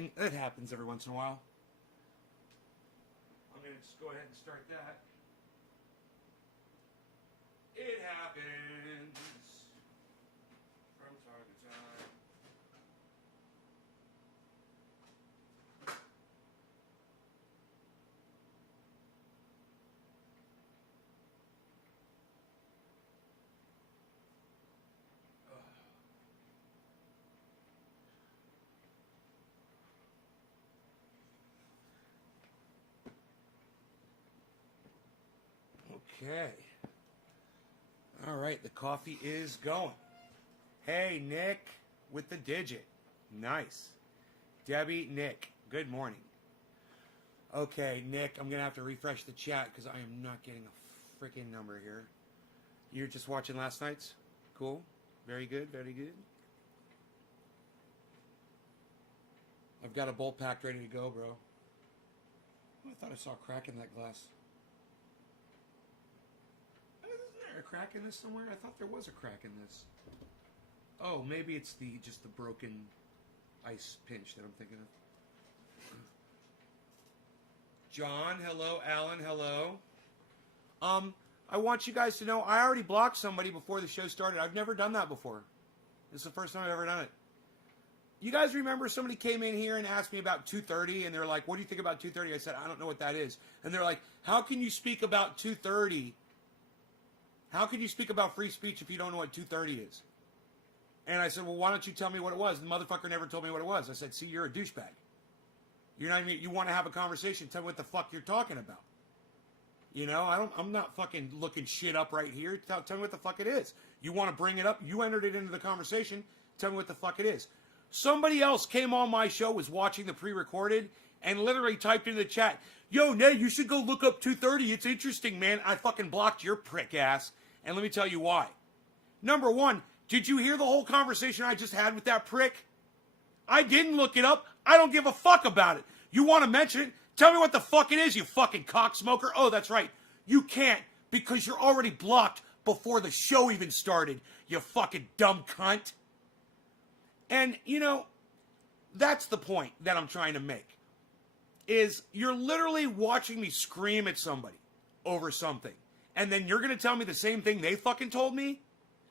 recording. It happens every once in a while. I'm going to just go ahead and start that. It happens from time to time. Okay. All right, the coffee is going. Hey, Nick with the digit. Nice. Debbie, Nick, good morning. Okay, Nick, I'm going to have to refresh the chat because I am not getting a freaking number here. You're just watching last night's? Cool. Very good, very good. I've got a bolt packed ready to go, bro. Oh, I thought I saw a crack in that glass. Isn't there a crack in this somewhere? I thought there was a crack in this. Oh, maybe it's just the broken ice pinch that I'm thinking of. John, hello. Alan, hello. I want you guys to know I already blocked somebody before the show started. I've never done that before. This is the first time I've ever done it. You guys remember somebody came in here and asked me about 230, and they're like, what do you think about 230? I said, I don't know what that is. And they're like, how can you speak about 230? How can you speak about free speech if you don't know what 230 is? And I said, well, why don't you tell me what it was? And the motherfucker never told me what it was. I said, see, you're a douchebag. You're not even, you want to have a conversation, tell me what the fuck you're talking about. You know, I'm not fucking looking shit up right here. Tell me what the fuck it is. You want to bring it up? You entered it into the conversation. Tell me what the fuck it is. Somebody else came on my show, was watching the pre-recorded, and literally typed into the chat, yo, Ned, you should go look up 230. It's interesting, man. I fucking blocked your prick ass. And let me tell you why. Number one, did you hear the whole conversation I just had with that prick? I didn't look it up. I don't give a fuck about it. You want to mention it? Tell me what the fuck it is, you fucking cocksmoker. Oh, that's right. You can't because you're already blocked before the show even started, you fucking dumb cunt. And, you know, that's the point that I'm trying to make. Is you're literally watching me scream at somebody over something. And then you're going to tell me the same thing they fucking told me?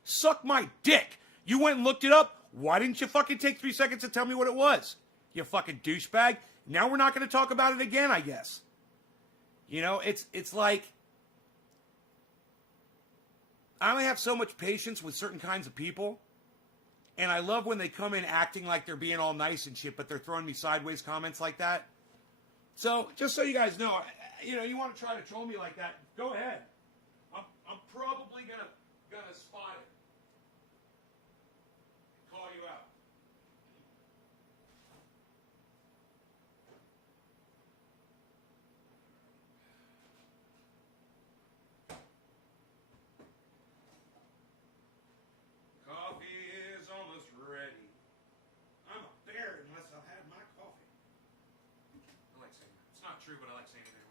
Suck my dick. You went and looked it up. Why didn't you fucking take 3 seconds to tell me what it was? You fucking douchebag. Now we're not going to talk about it again, I guess. You know, it's like, I only have so much patience with certain kinds of people. And I love when they come in acting like they're being all nice and shit, but they're throwing me sideways comments like that. So, just so you guys know, you know, you want to try to troll me like that, go ahead. I'm probably gonna spot it. Call you out. Coffee is almost ready. I'm a bear unless I've had my coffee. I like saying that. It's not true, but I like saying it anyway.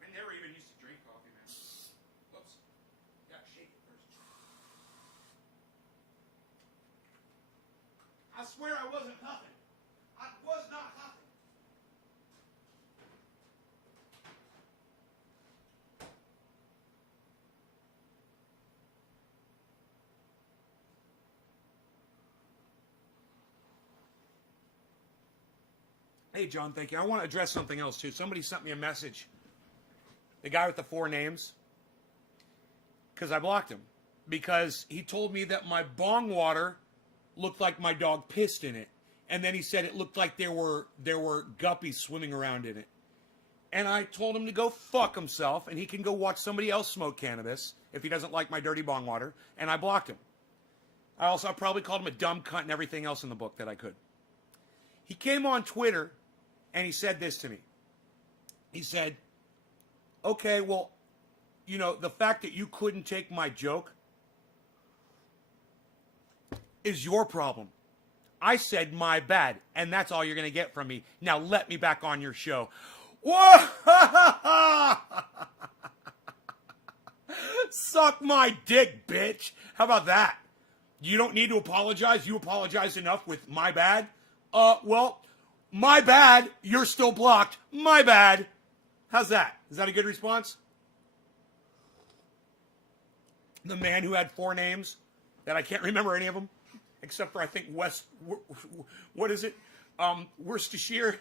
I never even used to drink coffee, man. Whoops. Gotta shake it first. I swear I wasn't huffing. I was not huffing. Hey, John, thank you. I want to address something else, too. Somebody sent me a message. The guy with the 4 names. Because I blocked him. Because he told me that my bong water looked like my dog pissed in it. And then he said it looked like there were guppies swimming around in it. And I told him to go fuck himself. And he can go watch somebody else smoke cannabis if he doesn't like my dirty bong water. And I blocked him. I probably called him a dumb cunt and everything else in the book that I could. He came on Twitter. And he said this to me. He said, okay, well, you know, the fact that you couldn't take my joke is your problem. I said, my bad. And that's all you're going to get from me. Now let me back on your show. Whoa! Suck my dick, bitch. How about that? You don't need to apologize. You apologized enough with my bad. Well, my bad. You're still blocked. My bad. How's that? Is that a good response? The man who had 4 names that I can't remember any of them, except for I think what is it? Worcestershire.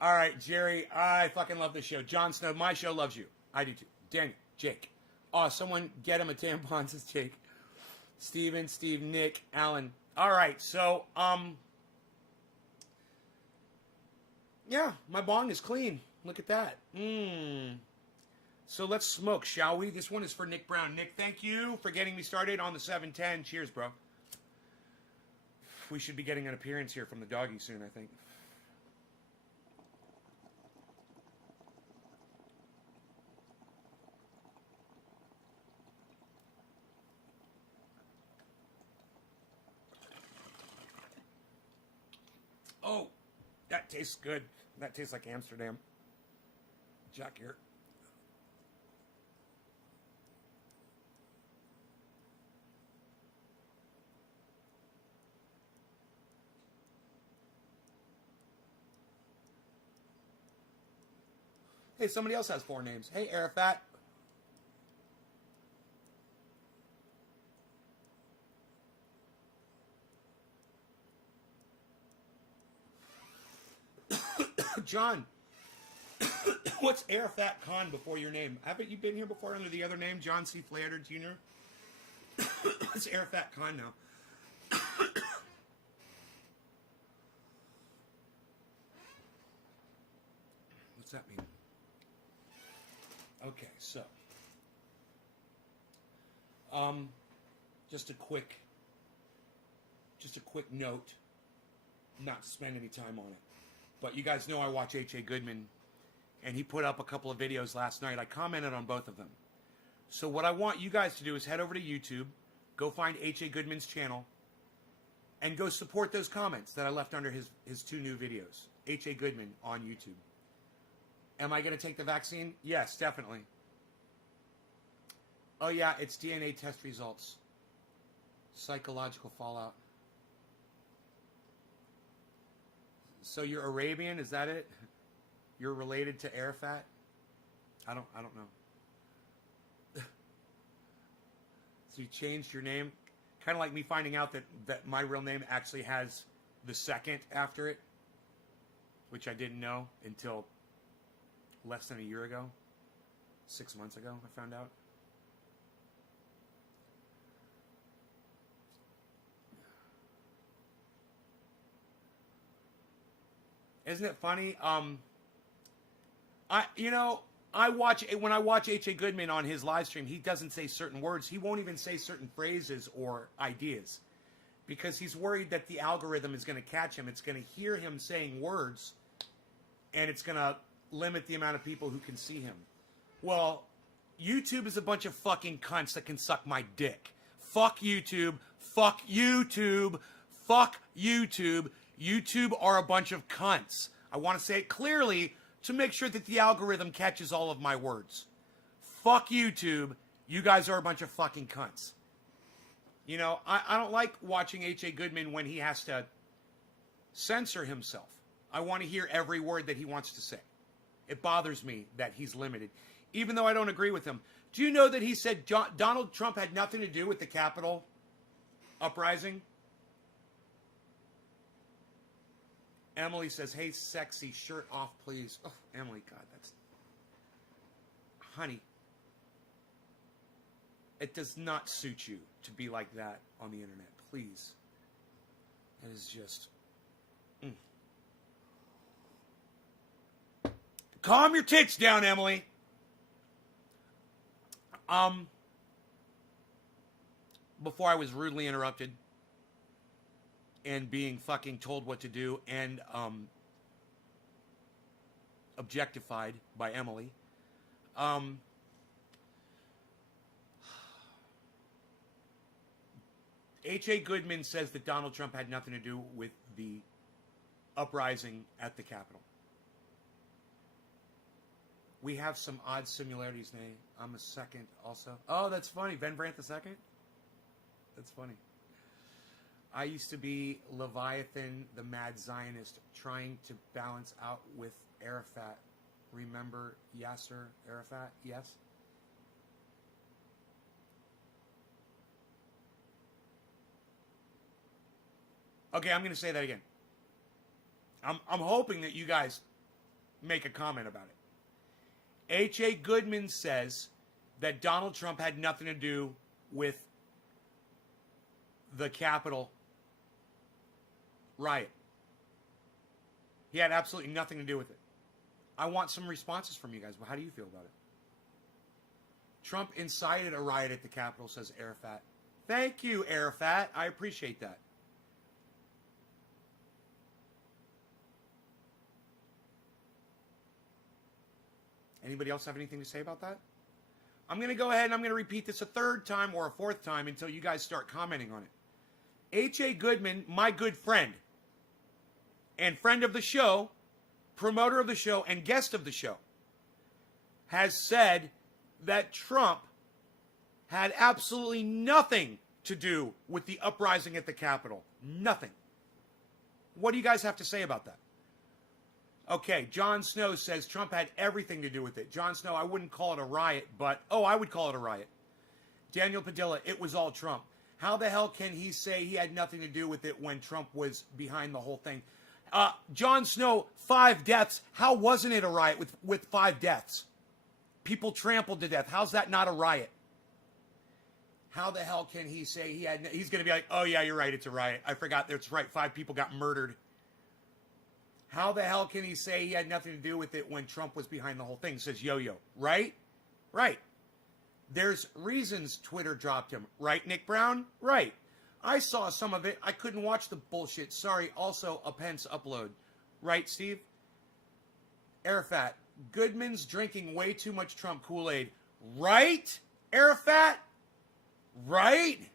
All right, Jerry, I fucking love this show. Jon Snow, my show loves you. I do too. Daniel, Jake. Oh, someone get him a tampon, says Jake. Steven, Steve, Nick, Alan. All right, so, yeah, my bong is clean. Look at that. So let's smoke, shall we? This one is for Nick Brown. Nick, thank you for getting me started on the 710. Cheers, bro. We should be getting an appearance here from the doggy soon, I think. Oh, that tastes good. That tastes like Amsterdam. Jack here. Hey, somebody else has 4 names. Hey, Arafat. John, what's Arafat Khan before your name? Haven't you been here before under the other name, John C. Flatter Jr.? It's Arafat Khan now. What's that mean? Okay, so just a quick note, not to spend any time on it, but you guys know I watch H.A. Goodman, and he put up a couple of videos last night. I commented on both of them. So what I want you guys to do is head over to YouTube, go find H.A. Goodman's channel, and go support those comments that I left under his 2 new videos. H.A. Goodman on YouTube. Am I going to take the vaccine? Yes, definitely. Oh, yeah, it's DNA test results. Psychological fallout. So you're Arabian, is that it? You're related to Arafat? I don't know. So you changed your name? Kind of like me finding out that my real name actually has the second after it, which I didn't know until less than a year ago. 6 months ago, I found out. Isn't it funny? When I watch H.A. Goodman on his live stream, he doesn't say certain words. He won't even say certain phrases or ideas because he's worried that the algorithm is going to catch him. It's going to hear him saying words, and it's going to limit the amount of people who can see him. Well, YouTube is a bunch of fucking cunts that can suck my dick. Fuck YouTube. Fuck YouTube. Fuck YouTube. YouTube are a bunch of cunts. I want to say it clearly to make sure that the algorithm catches all of my words. Fuck YouTube. You guys are a bunch of fucking cunts. You know, I don't like watching H.A. Goodman when he has to censor himself. I want to hear every word that he wants to say. It bothers me that he's limited, even though I don't agree with him. Do you know that he said Donald Trump had nothing to do with the Capitol uprising? Emily says, hey, sexy, shirt off, please. Oh, Emily, God, that's... Honey, it does not suit you to be like that on the internet, please. It is just... Calm your tits down, Emily. Before I was rudely interrupted and being fucking told what to do and objectified by Emily. H.A. Goodman says that Donald Trump had nothing to do with the uprising at the Capitol. We have some odd similarities, Nay. I'm a second also. Oh, that's funny. Ben Brandt the second? That's funny. I used to be Leviathan, the mad Zionist, trying to balance out with Arafat. Remember Yasser Arafat? Yes? Okay, I'm going to say that again. I'm hoping that you guys make a comment about it. H.A. Goodman says that Donald Trump had nothing to do with the Capitol riot. He had absolutely nothing to do with it. I want some responses from you guys. How do you feel about it? Trump incited a riot at the Capitol, says Arafat. Thank you, Arafat. I appreciate that. Anybody else have anything to say about that? I'm going to go ahead and I'm going to repeat this a third time or a fourth time until you guys start commenting on it. H.A. Goodman, my good friend, and friend of the show, promoter of the show, and guest of the show, has said that Trump had absolutely nothing to do with the uprising at the Capitol. Nothing. What do you guys have to say about that? Okay, Jon Snow says Trump had everything to do with it. Jon Snow, I wouldn't call it a riot, but, I would call it a riot. Daniel Padilla, it was all Trump. How the hell can he say he had nothing to do with it when Trump was behind the whole thing? Jon Snow, 5 deaths. How wasn't it a riot with 5 deaths? People trampled to death. How's that not a riot? How the hell can he say he's going to be like, oh yeah, you're right, it's a riot. I forgot, that's right, 5 people got murdered. How the hell can he say he had nothing to do with it when Trump was behind the whole thing? Says Yo-Yo. Right? Right. There's reasons Twitter dropped him. Right, Nick Brown? Right. I saw some of it. I couldn't watch the bullshit. Sorry. Also, a Pence upload. Right, Steve? Arafat. Goodman's drinking way too much Trump Kool-Aid. Right? Arafat? Right?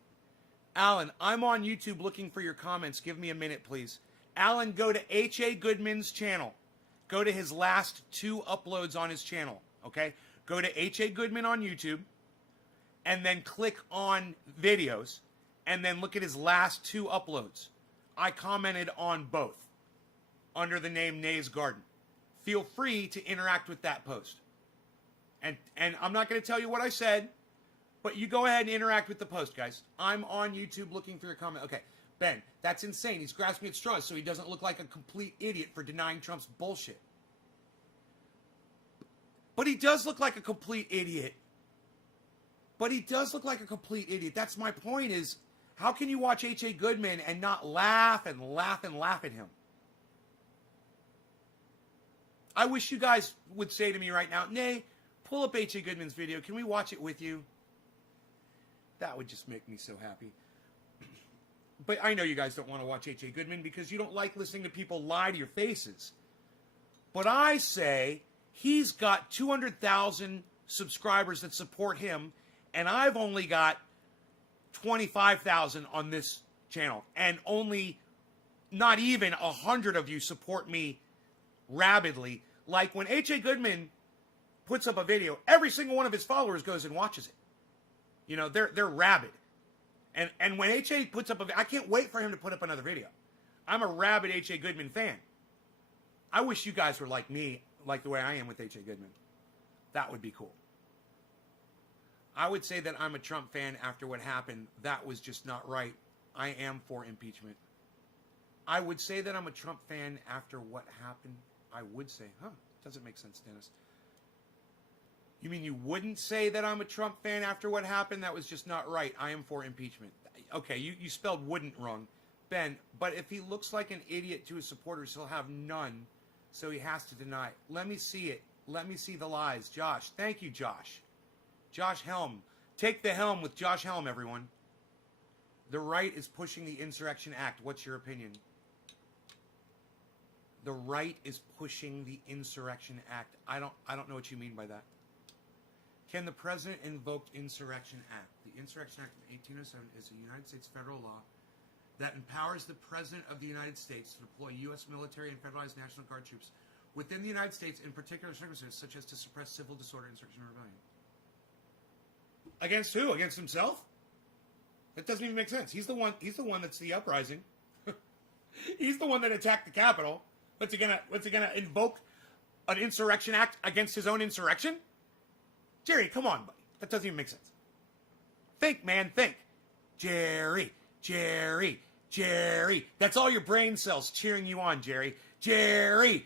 Alan, I'm on YouTube looking for your comments. Give me a minute, please. Alan, go to H.A. Goodman's channel. Go to his last 2 uploads on his channel, okay? Go to H.A. Goodman on YouTube, and then click on videos, and then look at his last 2 uploads. I commented on both under the name Nay's Garden. Feel free to interact with that post. And I'm not going to tell you what I said, but you go ahead and interact with the post, guys. I'm on YouTube looking for your comment. Okay. Ben, that's insane. He's grasping at straws so he doesn't look like a complete idiot for denying Trump's bullshit. But he does look like a complete idiot. That's my point is, how can you watch H.A. Goodman and not laugh and laugh and laugh at him? I wish you guys would say to me right now, Nay, pull up H.A. Goodman's video. Can we watch it with you? That would just make me so happy. But I know you guys don't want to watch H.A. Goodman because you don't like listening to people lie to your faces. But I say he's got 200,000 subscribers that support him, and I've only got 25,000 on this channel. And only not even 100 of you support me rabidly. Like when H.A. Goodman puts up a video, every single one of his followers goes and watches it. You know, they're rabid. And when H.A. puts up I can't wait for him to put up another video. I'm a rabid H.A. Goodman fan. I wish you guys were like me, like the way I am with H.A. Goodman. That would be cool. I would say that I'm a Trump fan after what happened. That was just not right. I am for impeachment. I would say that I'm a Trump fan after what happened. I would say, doesn't make sense, Dennis. You mean you wouldn't say that I'm a Trump fan after what happened? That was just not right. I am for impeachment. Okay, you spelled wouldn't wrong. Ben, but if he looks like an idiot to his supporters, he'll have none, so he has to deny it. Let me see it. Let me see the lies. Josh. Thank you, Josh. Josh Helm. Take the helm with Josh Helm, everyone. The right is pushing the Insurrection Act. What's your opinion? The right is pushing the Insurrection Act. I don't know what you mean by that. Can the president invoke Insurrection Act? The Insurrection Act of 1807 is a United States federal law that empowers the President of the United States to deploy U.S. military and federalized National Guard troops within the United States in particular circumstances, such as to suppress civil disorder, insurrection, or rebellion. Against who? Against himself? That doesn't even make sense. He's the one that's the uprising. He's the one that attacked the Capitol. What's he gonna invoke an insurrection act against his own insurrection? Jerry, come on, buddy. That doesn't even make sense. Think, man, think. Jerry. That's all your brain cells cheering you on, Jerry. Jerry.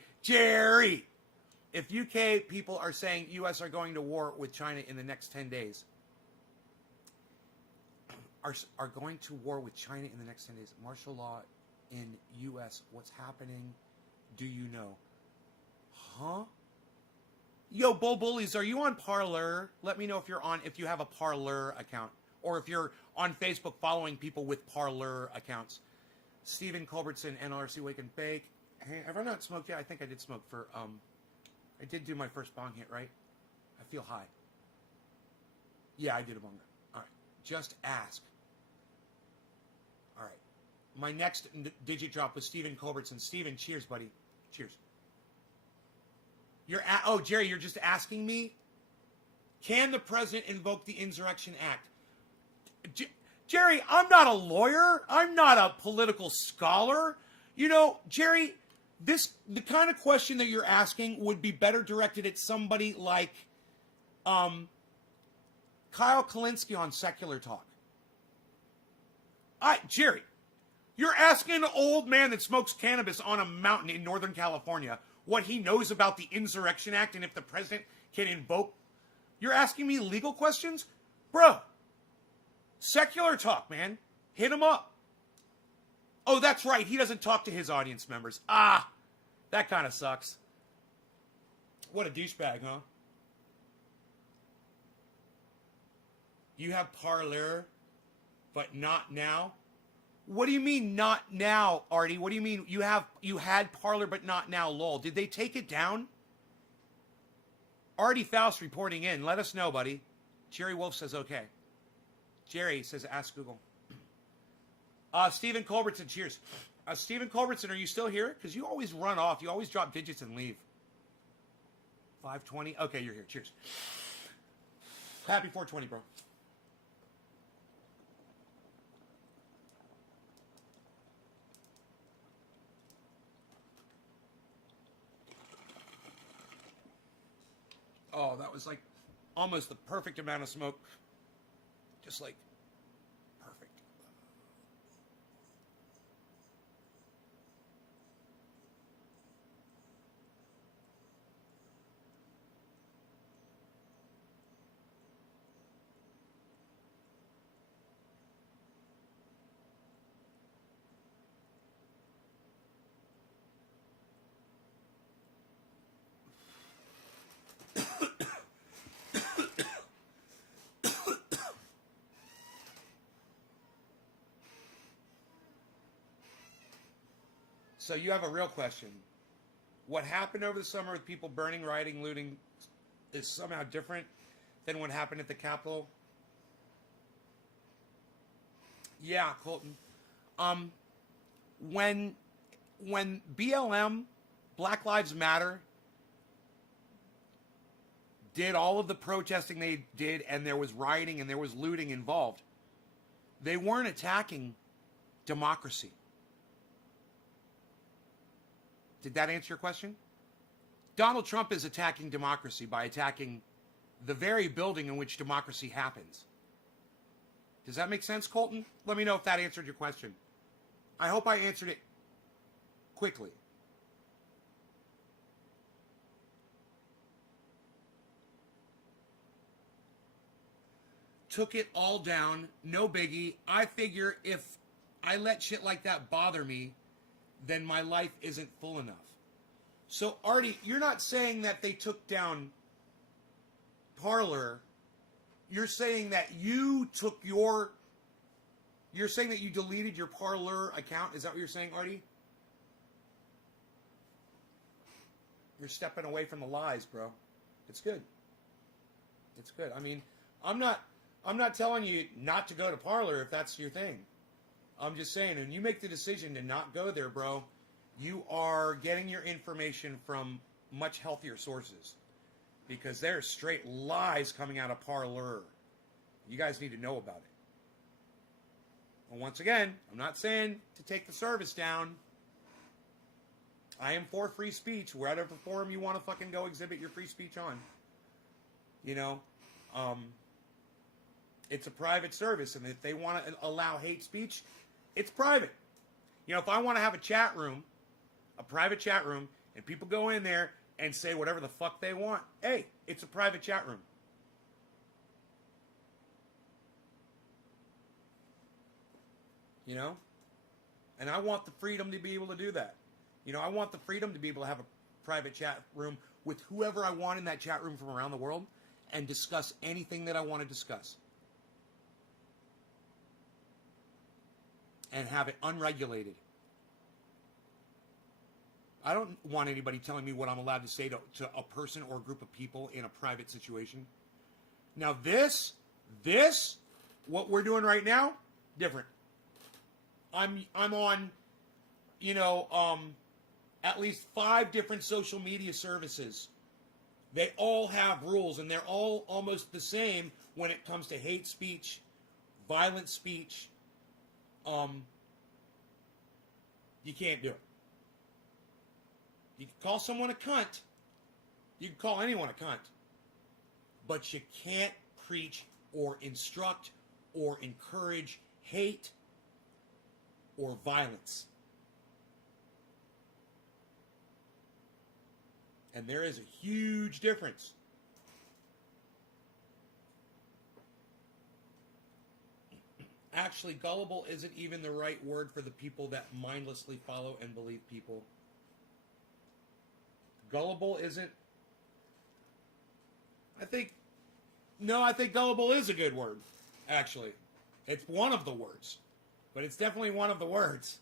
If UK people are saying US are going to war with China in the next 10 days, are going to war with China in the next 10 days, martial law in US, what's happening? Do you know? Huh? Yo, Bull Bullies, are you on Parler? Let me know if you have a Parler account, or if you're on Facebook following people with Parler accounts. Stephen Culbertson, NRC Wake and Bake. Hey, have I not smoked yet? I think I did smoke for, I did do my first bong hit, right? I feel high. Yeah, I did a bong hit. All right. Just ask. All right. My next digit drop was Stephen Culbertson. Stephen, cheers, buddy. Cheers. Oh, Jerry, you're just asking me? Can the president invoke the Insurrection Act? Jerry, I'm not a lawyer. I'm not a political scholar. You know, Jerry, the kind of question that you're asking would be better directed at somebody like Kyle Kalinske on Secular Talk. Jerry, you're asking an old man that smokes cannabis on a mountain in Northern California what he knows about the Insurrection Act and if the president can invoke. You're asking me legal questions? Bro, Secular Talk, man. Hit him up. Oh, that's right. He doesn't talk to his audience members. That kind of sucks. What a douchebag, huh? You have Parler, but not now? What do you mean not now, Artie? What do you mean you had Parler but not now, lol? Did they take it down? Artie Faust reporting in. Let us know, buddy. Jerry Wolf says okay. Jerry says ask Google. Stephen Culbertson, cheers. Stephen Culbertson, are you still here? Because you always run off. You always drop digits and leave. 520. Okay, you're here. Cheers. Happy 420, bro. Oh, that was like almost the perfect amount of smoke. Just like perfect. So you have a real question. What happened over the summer with people burning, rioting, looting is somehow different than what happened at the Capitol? Yeah, Colton. When BLM, Black Lives Matter, did all of the protesting they did, and there was rioting and there was looting involved, they weren't attacking democracy. Did that answer your question? Donald Trump is attacking democracy by attacking the very building in which democracy happens. Does that make sense, Colton? Let me know if that answered your question. I hope I answered it quickly. Took it all down, no biggie. I figure if I let shit like that bother me, then my life isn't full enough. So, Artie, you're not saying that they took down Parler. You're saying that you took your... You're saying that you deleted your Parler account? Is that what you're saying, Artie? You're stepping away from the lies, bro. It's good. It's good. I mean, I'm not telling you not to go to Parler if that's your thing. I'm just saying, when you make the decision to not go there, bro, you are getting your information from much healthier sources. Because there's straight lies coming out of Parler. You guys need to know about it. Well, once again, I'm not saying to take the service down. I am for free speech. Whatever forum you want to fucking go exhibit your free speech on. You know, it's a private service, and if they want to allow hate speech, it's private. You know, if I want to have a chat room, a private chat room, and people go in there and say whatever the fuck they want, hey, it's a private chat room. You know? And I want the freedom to be able to do that. You know, I want the freedom to be able to have a private chat room with whoever I want in that chat room from around the world and discuss anything that I want to discuss. And have it unregulated. I don't want anybody telling me what I'm allowed to say to a person or a group of people in a private situation. Now this, what we're doing right now, different. I'm on, you know, at least 5 different social media services. They all have rules, and they're all almost the same when it comes to hate speech, violent speech. You can't do it. You can call someone a cunt. You can call anyone a cunt. But you can't preach or instruct or encourage hate or violence. And there is a huge difference. Actually, gullible isn't even the right word for the people that mindlessly follow and believe people. Gullible isn't... I think gullible is a good word, actually. It's one of the words. But it's definitely one of the words.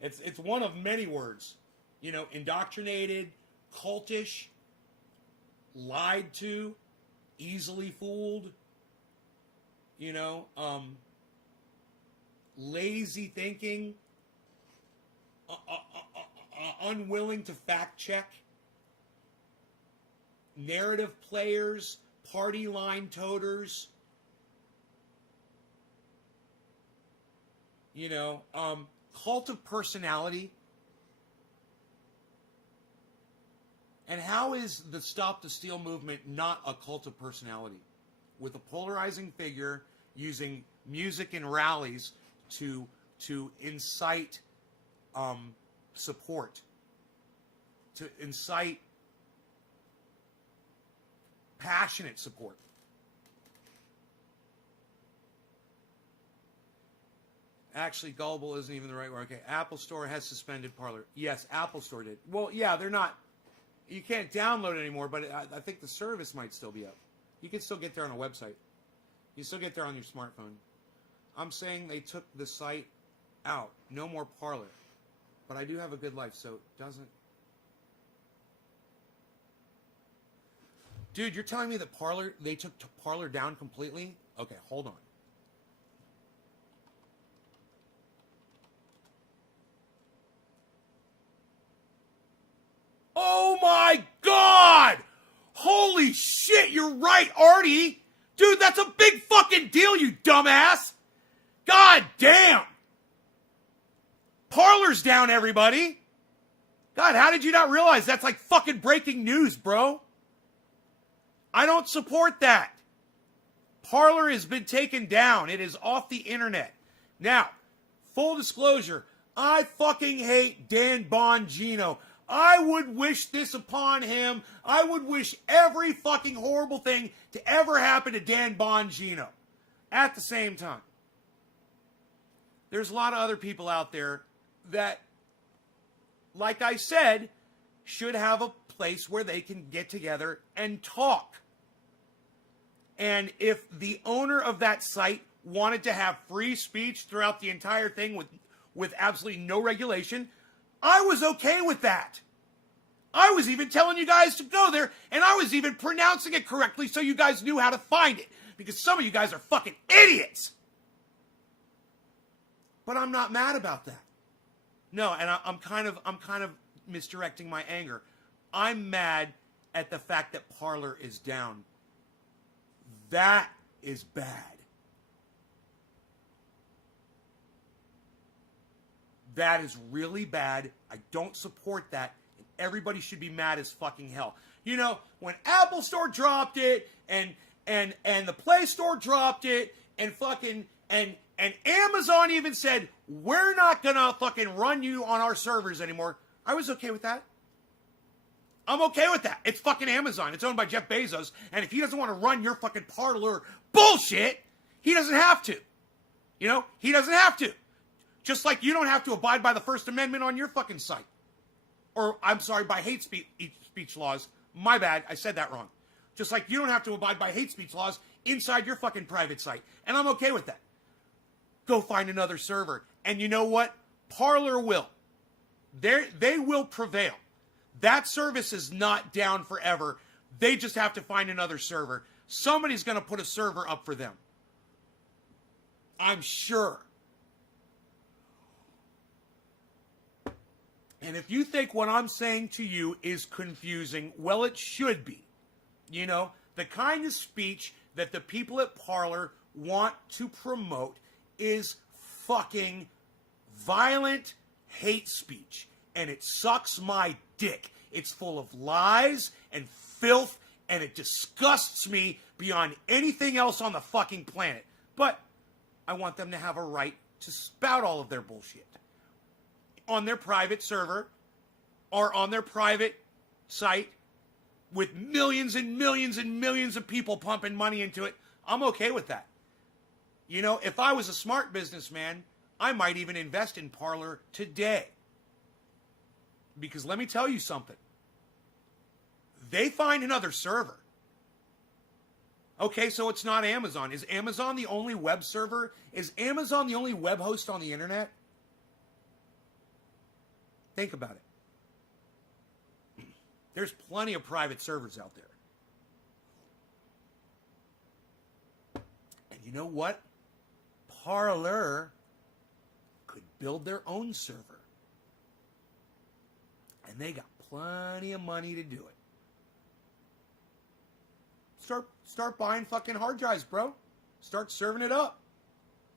It's one of many words. You know, indoctrinated, cultish, lied to, easily fooled, you know, lazy thinking, unwilling to fact check, narrative players, party line toters, you know, cult of personality. And how is the Stop the Steal movement not a cult of personality? With a polarizing figure using music and rallies to incite support, to incite passionate support. Actually, gullible isn't even the right word. Okay, Apple Store has suspended Parler. Yes, Apple Store did. Well, yeah, they're not... You can't download it anymore, but I think the service might still be up. You can still get there on a website. You still get there on your smartphone. I'm saying they took the site out. No more Parler. But I do have a good life, so it doesn't... Dude, you're telling me that Parler, they took Parler down completely? Okay, hold on. Oh my God! Holy shit, you're right, Artie! Dude, that's a big fucking deal, you dumbass! God damn! Parler's down, everybody! God, how did you not realize that's like fucking breaking news, bro? I don't support that. Parler has been taken down. It is off the internet. Now, full disclosure, I fucking hate Dan Bongino. I would wish this upon him. I would wish every fucking horrible thing to ever happen to Dan Bongino. At the same time, there's a lot of other people out there that, like I said, should have a place where they can get together and talk. And if the owner of that site wanted to have free speech throughout the entire thing with absolutely no regulation, I was okay with that. I was even telling you guys to go there, and I was even pronouncing it correctly so you guys knew how to find it. Because some of you guys are fucking idiots. But I'm not mad about that. No, and I'm kind of misdirecting my anger. I'm mad at the fact that Parler is down. That is bad. That is really bad. I don't support that. And everybody should be mad as fucking hell. You know, when Apple Store dropped it and the Play Store dropped it and fucking and Amazon even said, we're not gonna fucking run you on our servers anymore, I was okay with that. I'm okay with that. It's fucking Amazon. It's owned by Jeff Bezos. And if he doesn't want to run your fucking Parler bullshit, he doesn't have to. You know, he doesn't have to. Just like you don't have to abide by the First Amendment on your fucking site. Or, I'm sorry, by hate speech laws. My bad, I said that wrong. Just like you don't have to abide by hate speech laws inside your fucking private site. And I'm okay with that. Go find another server. And you know what? Parler will. They will prevail. That service is not down forever. They just have to find another server. Somebody's going to put a server up for them. I'm sure. And if you think what I'm saying to you is confusing, well, it should be. You know, the kind of speech that the people at Parler want to promote is fucking violent hate speech. And it sucks my dick. It's full of lies and filth, and it disgusts me beyond anything else on the fucking planet. But I want them to have a right to spout all of their bullshit on their private server or on their private site with millions and millions and millions of people pumping money into it. I'm okay with that. You know, if I was a smart businessman, I might even invest in Parler today. Because let me tell you something. They find another server. Okay, so it's not Amazon. Is Amazon the only web server? Is Amazon the only web host on the internet? Think about it. There's plenty of private servers out there. And you know what? Parler could build their own server. And they got plenty of money to do it. Start buying fucking hard drives, bro. Start serving it up.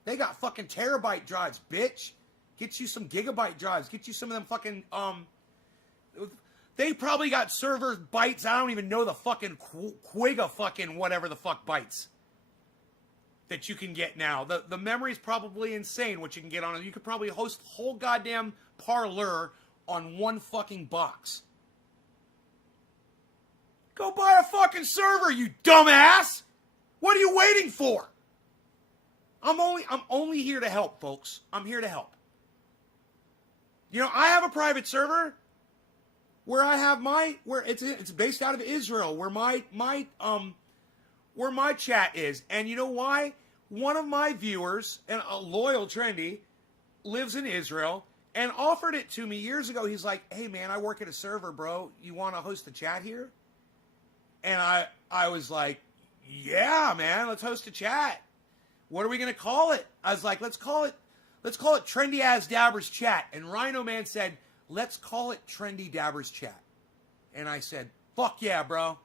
They got fucking terabyte drives, bitch. Get you some gigabyte drives. Get you some of them fucking, they probably got server bytes. I don't even know the fucking Quiga fucking whatever the fuck bytes that you can get now. The memory's probably insane what you can get on it. You could probably host whole goddamn Parler on one fucking box. Go buy a fucking server, you dumbass! What are you waiting for? I'm only here to help, folks. I'm here to help. You know, I have a private server where I have where it's based out of Israel, where my chat is. And you know why? One of my viewers, and a loyal trendy, lives in Israel and offered it to me years ago. He's like, hey man, I work at a server, bro. You want to host a chat here? And I was like, yeah, man, let's host a chat. What are we going to call it? I was like, let's call it Trendy As Dabbers Chat. And Rhino Man said, let's call it Trendy Dabbers Chat. And I said, fuck yeah, bro. A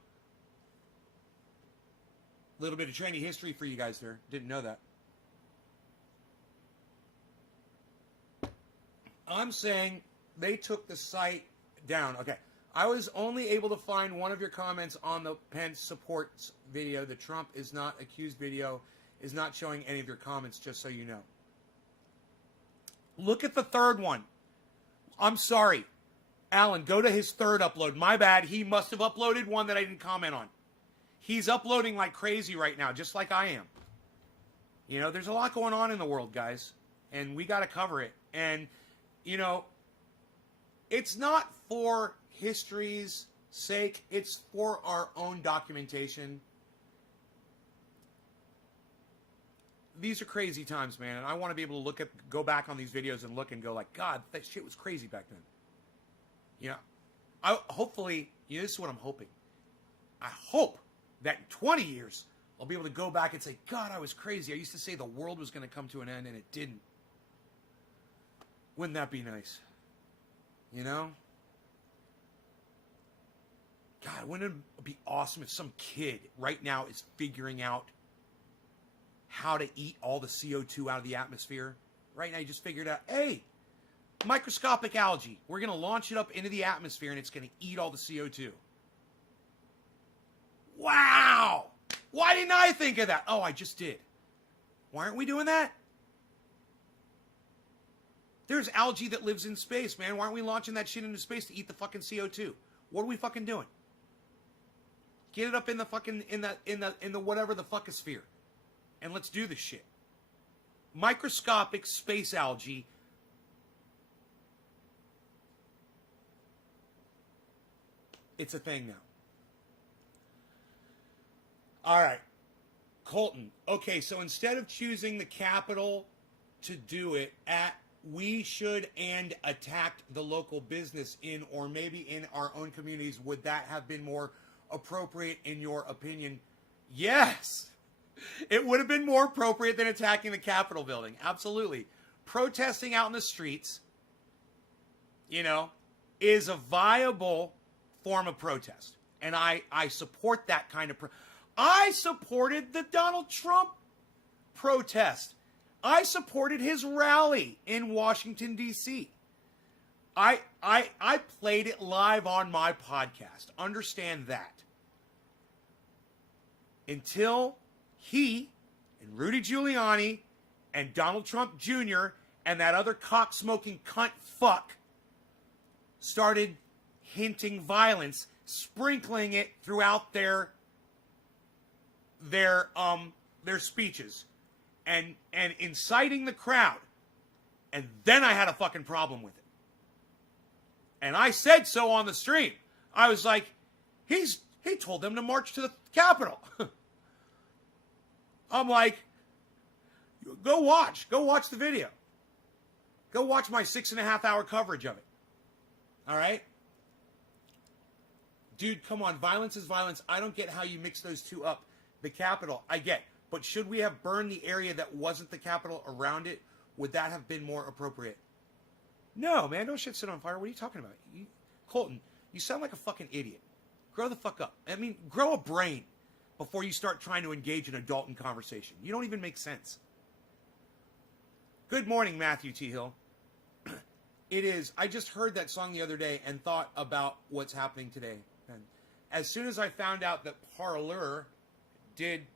little bit of trendy history for you guys there. Didn't know that. I'm saying they took the site down. Okay. I was only able to find one of your comments on the Pence supports video. The Trump is not accused video is not showing any of your comments, just so you know. Look at the third one. I'm sorry. Alan, go to his third upload. My bad. He must have uploaded one that I didn't comment on. He's uploading like crazy right now, just like I am. You know, there's a lot going on in the world, guys. And we got to cover it. And, you know, it's not for history's sake. It's for our own documentation. These are crazy times, man. And I want to be able to go back on these videos and look and go like, God, that shit was crazy back then. You know, hopefully, you know, this is what I'm hoping. I hope that in 20 years, I'll be able to go back and say, God, I was crazy. I used to say the world was going to come to an end and it didn't. Wouldn't that be nice? You know? God, wouldn't it be awesome if some kid right now is figuring out how to eat all the CO2 out of the atmosphere? Right now, you just figured out, hey, Microscopic algae. We're going to launch it up into the atmosphere and it's going to eat all the CO2. Wow! Why didn't I think of that? Oh, I just did. Why aren't we doing that? There's algae that lives in space, man. Why aren't we launching that shit into space to eat the fucking CO2? What are we fucking doing? Get it up in the fucking in the whatever the fuckosphere. And let's do this shit. Microscopic space algae. It's a thing now. All right. Colton. Okay, so instead of choosing the capital to do it at, we should and attacked the local business in, or maybe in our own communities, would that have been more appropriate in your opinion? Yes. It would have been more appropriate than attacking the Capitol building. Absolutely. Protesting out in the streets, is a viable form of protest. And I support that kind of I supported the Donald Trump protest. I supported his rally in Washington, D.C. I played it live on my podcast. Understand that. Until he and Rudy Giuliani and Donald Trump Jr. and that other cock-smoking cunt fuck started hinting violence, sprinkling it throughout their speeches and inciting the crowd. And then I had a fucking problem with it. And I said so on the stream. I was like, he told them to march to the Capitol. I'm like, go watch the video. Go watch my 6.5 hour coverage of it. All right? Dude, come on. Violence is violence. I don't get how you mix those two up. The Capitol, I get. But should we have burned the area that wasn't the Capitol around it? Would that have been more appropriate? No, man. Don't shit sit on fire. What are you talking about? Colton, you sound like a fucking idiot. Grow the fuck up. I mean, grow a brain before you start trying to engage an adult in conversation. You don't even make sense. Good morning, Matthew T. Hill. It is. I just heard that song the other day and thought about what's happening today. And as soon as I found out that Parler didn't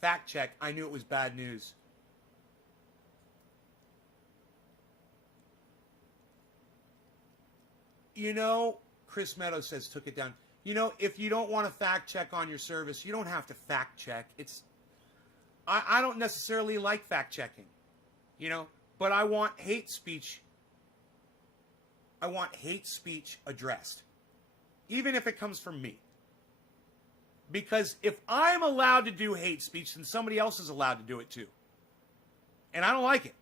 fact check, I knew it was bad news. Chris Meadows says took it down. If you don't want to fact check on your service, you don't have to fact check. I don't necessarily like fact checking, but I want hate speech. I want hate speech addressed, even if it comes from me. Because if I'm allowed to do hate speech, then somebody else is allowed to do it too. And I don't like it.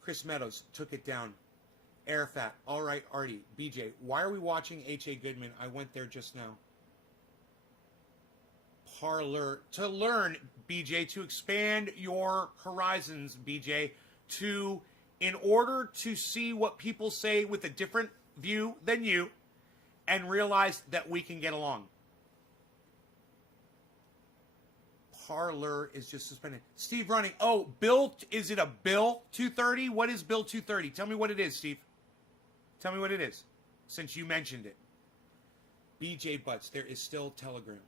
Chris Meadows took it down. Arafat, all right, Artie, BJ, why are we watching H.A. Goodman? I went there just now. Parler, to learn, BJ, to expand your horizons, BJ, in order to see what people say with a different view than you, and realize that we can get along. Parler is just suspended. Steve Running. Oh, Bill, is it a Bill 230? What is Bill 230? Tell me what it is, Steve. Tell me what it is, since you mentioned it. BJ Butts, there is still Telegram.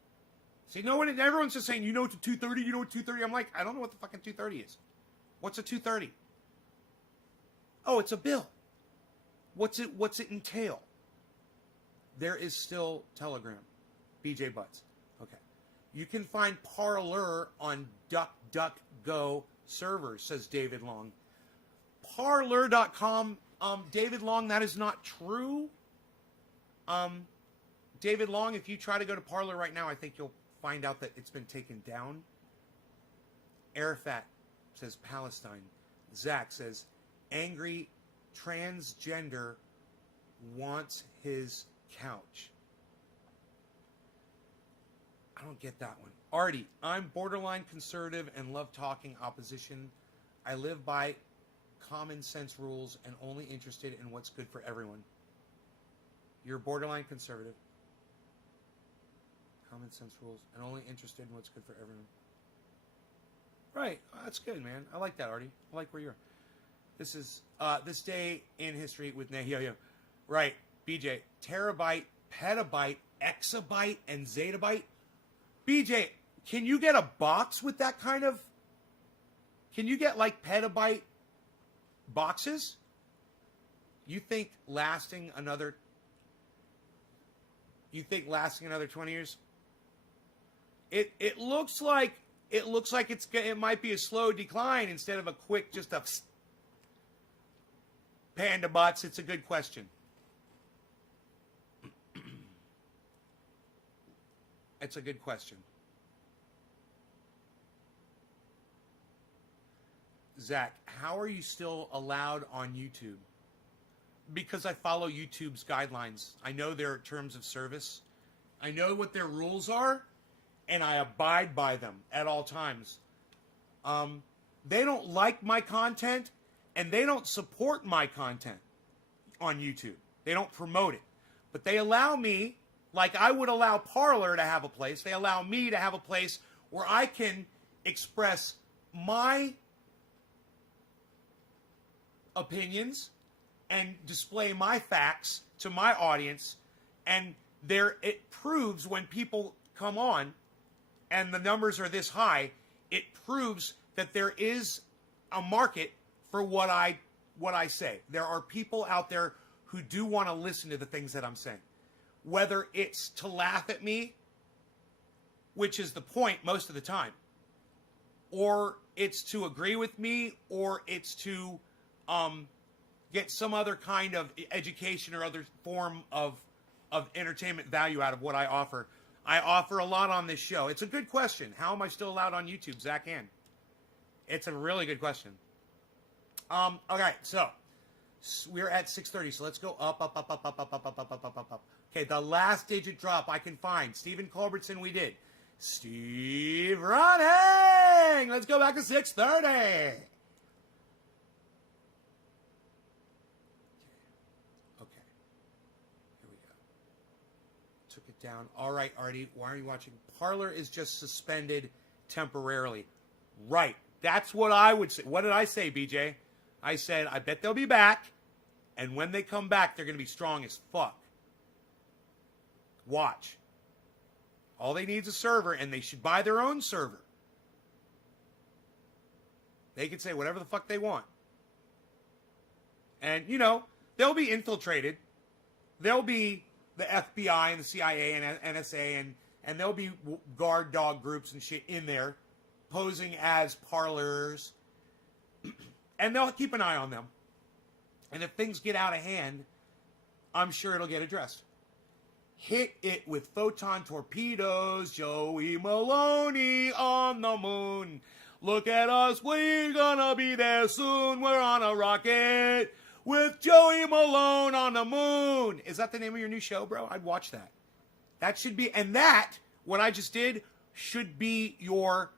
See, everyone's just saying, it's a 230, you know what 230? I'm like, I don't know what the fucking 230 is. What's a 230? Oh, it's a bill. What's it entail? There is still Telegram. BJ Butts. Okay. You can find Parler on DuckDuckGo servers, says David Long. Parler.com, David Long, that is not true. David Long, if you try to go to Parler right now, I think you'll find out that it's been taken down. Arafat says Palestine. Zach says angry transgender wants his couch. I don't get that one. Artie, I'm borderline conservative and love talking opposition. I live by common sense rules and only interested in what's good for everyone. You're borderline conservative. Common sense rules and only interested in what's good for everyone. Right. That's good, man. I like that, Artie. I like where you're. This is this day in history with Yo. Right. BJ. Terabyte, petabyte, exabyte, and zettabyte. BJ, can you get a box with that kind of... Can you get like petabyte boxes? You think lasting another 20 years? It looks like it might be a slow decline instead of a quick just a Panda bots. It's a good question. It's a good question. Zach, how are you still allowed on YouTube? Because I follow YouTube's guidelines. I know their terms of service. I know what their rules are, and I abide by them at all times. They don't like my content, and they don't support my content on YouTube. They don't promote it. But they allow me, like I would allow Parler to have a place, they allow me to have a place where I can express my opinions and display my facts to my audience, and it proves when people come on and the numbers are this high, it proves that there is a market for what I say. There are people out there who do want to listen to the things that I'm saying. Whether it's to laugh at me, which is the point most of the time, or it's to agree with me, or it's to get some other kind of education or other form of entertainment value out of what I offer. I offer a lot on this show. It's a good question. How am I still allowed on YouTube? Zach Ann. It's a really good question. Okay, so we're at 6:30, so let's go up. Okay, the last digit drop I can find. Stephen Culbertson, we did. Steve running! Let's go back to 6:30. Okay. Here we go. Took it down. All right, Artie, why are you watching? Parler is just suspended temporarily. Right. That's what I would say. What did I say, BJ? I said, I bet they'll be back, and when they come back, they're going to be strong as fuck. Watch. All they need is a server, and they should buy their own server. They can say whatever the fuck they want. And, you know, they'll be infiltrated. There'll be the FBI and the CIA and NSA, and there'll be guard dog groups and shit in there posing as parlors. And they'll keep an eye on them. And if things get out of hand, I'm sure it'll get addressed. Hit it with photon torpedoes, Joey Maloney on the moon. Look at us, we're gonna be there soon. We're on a rocket with Joey Malone on the moon. Is that the name of your new show, bro? I'd watch that. That should be, and that, what I just did, should be your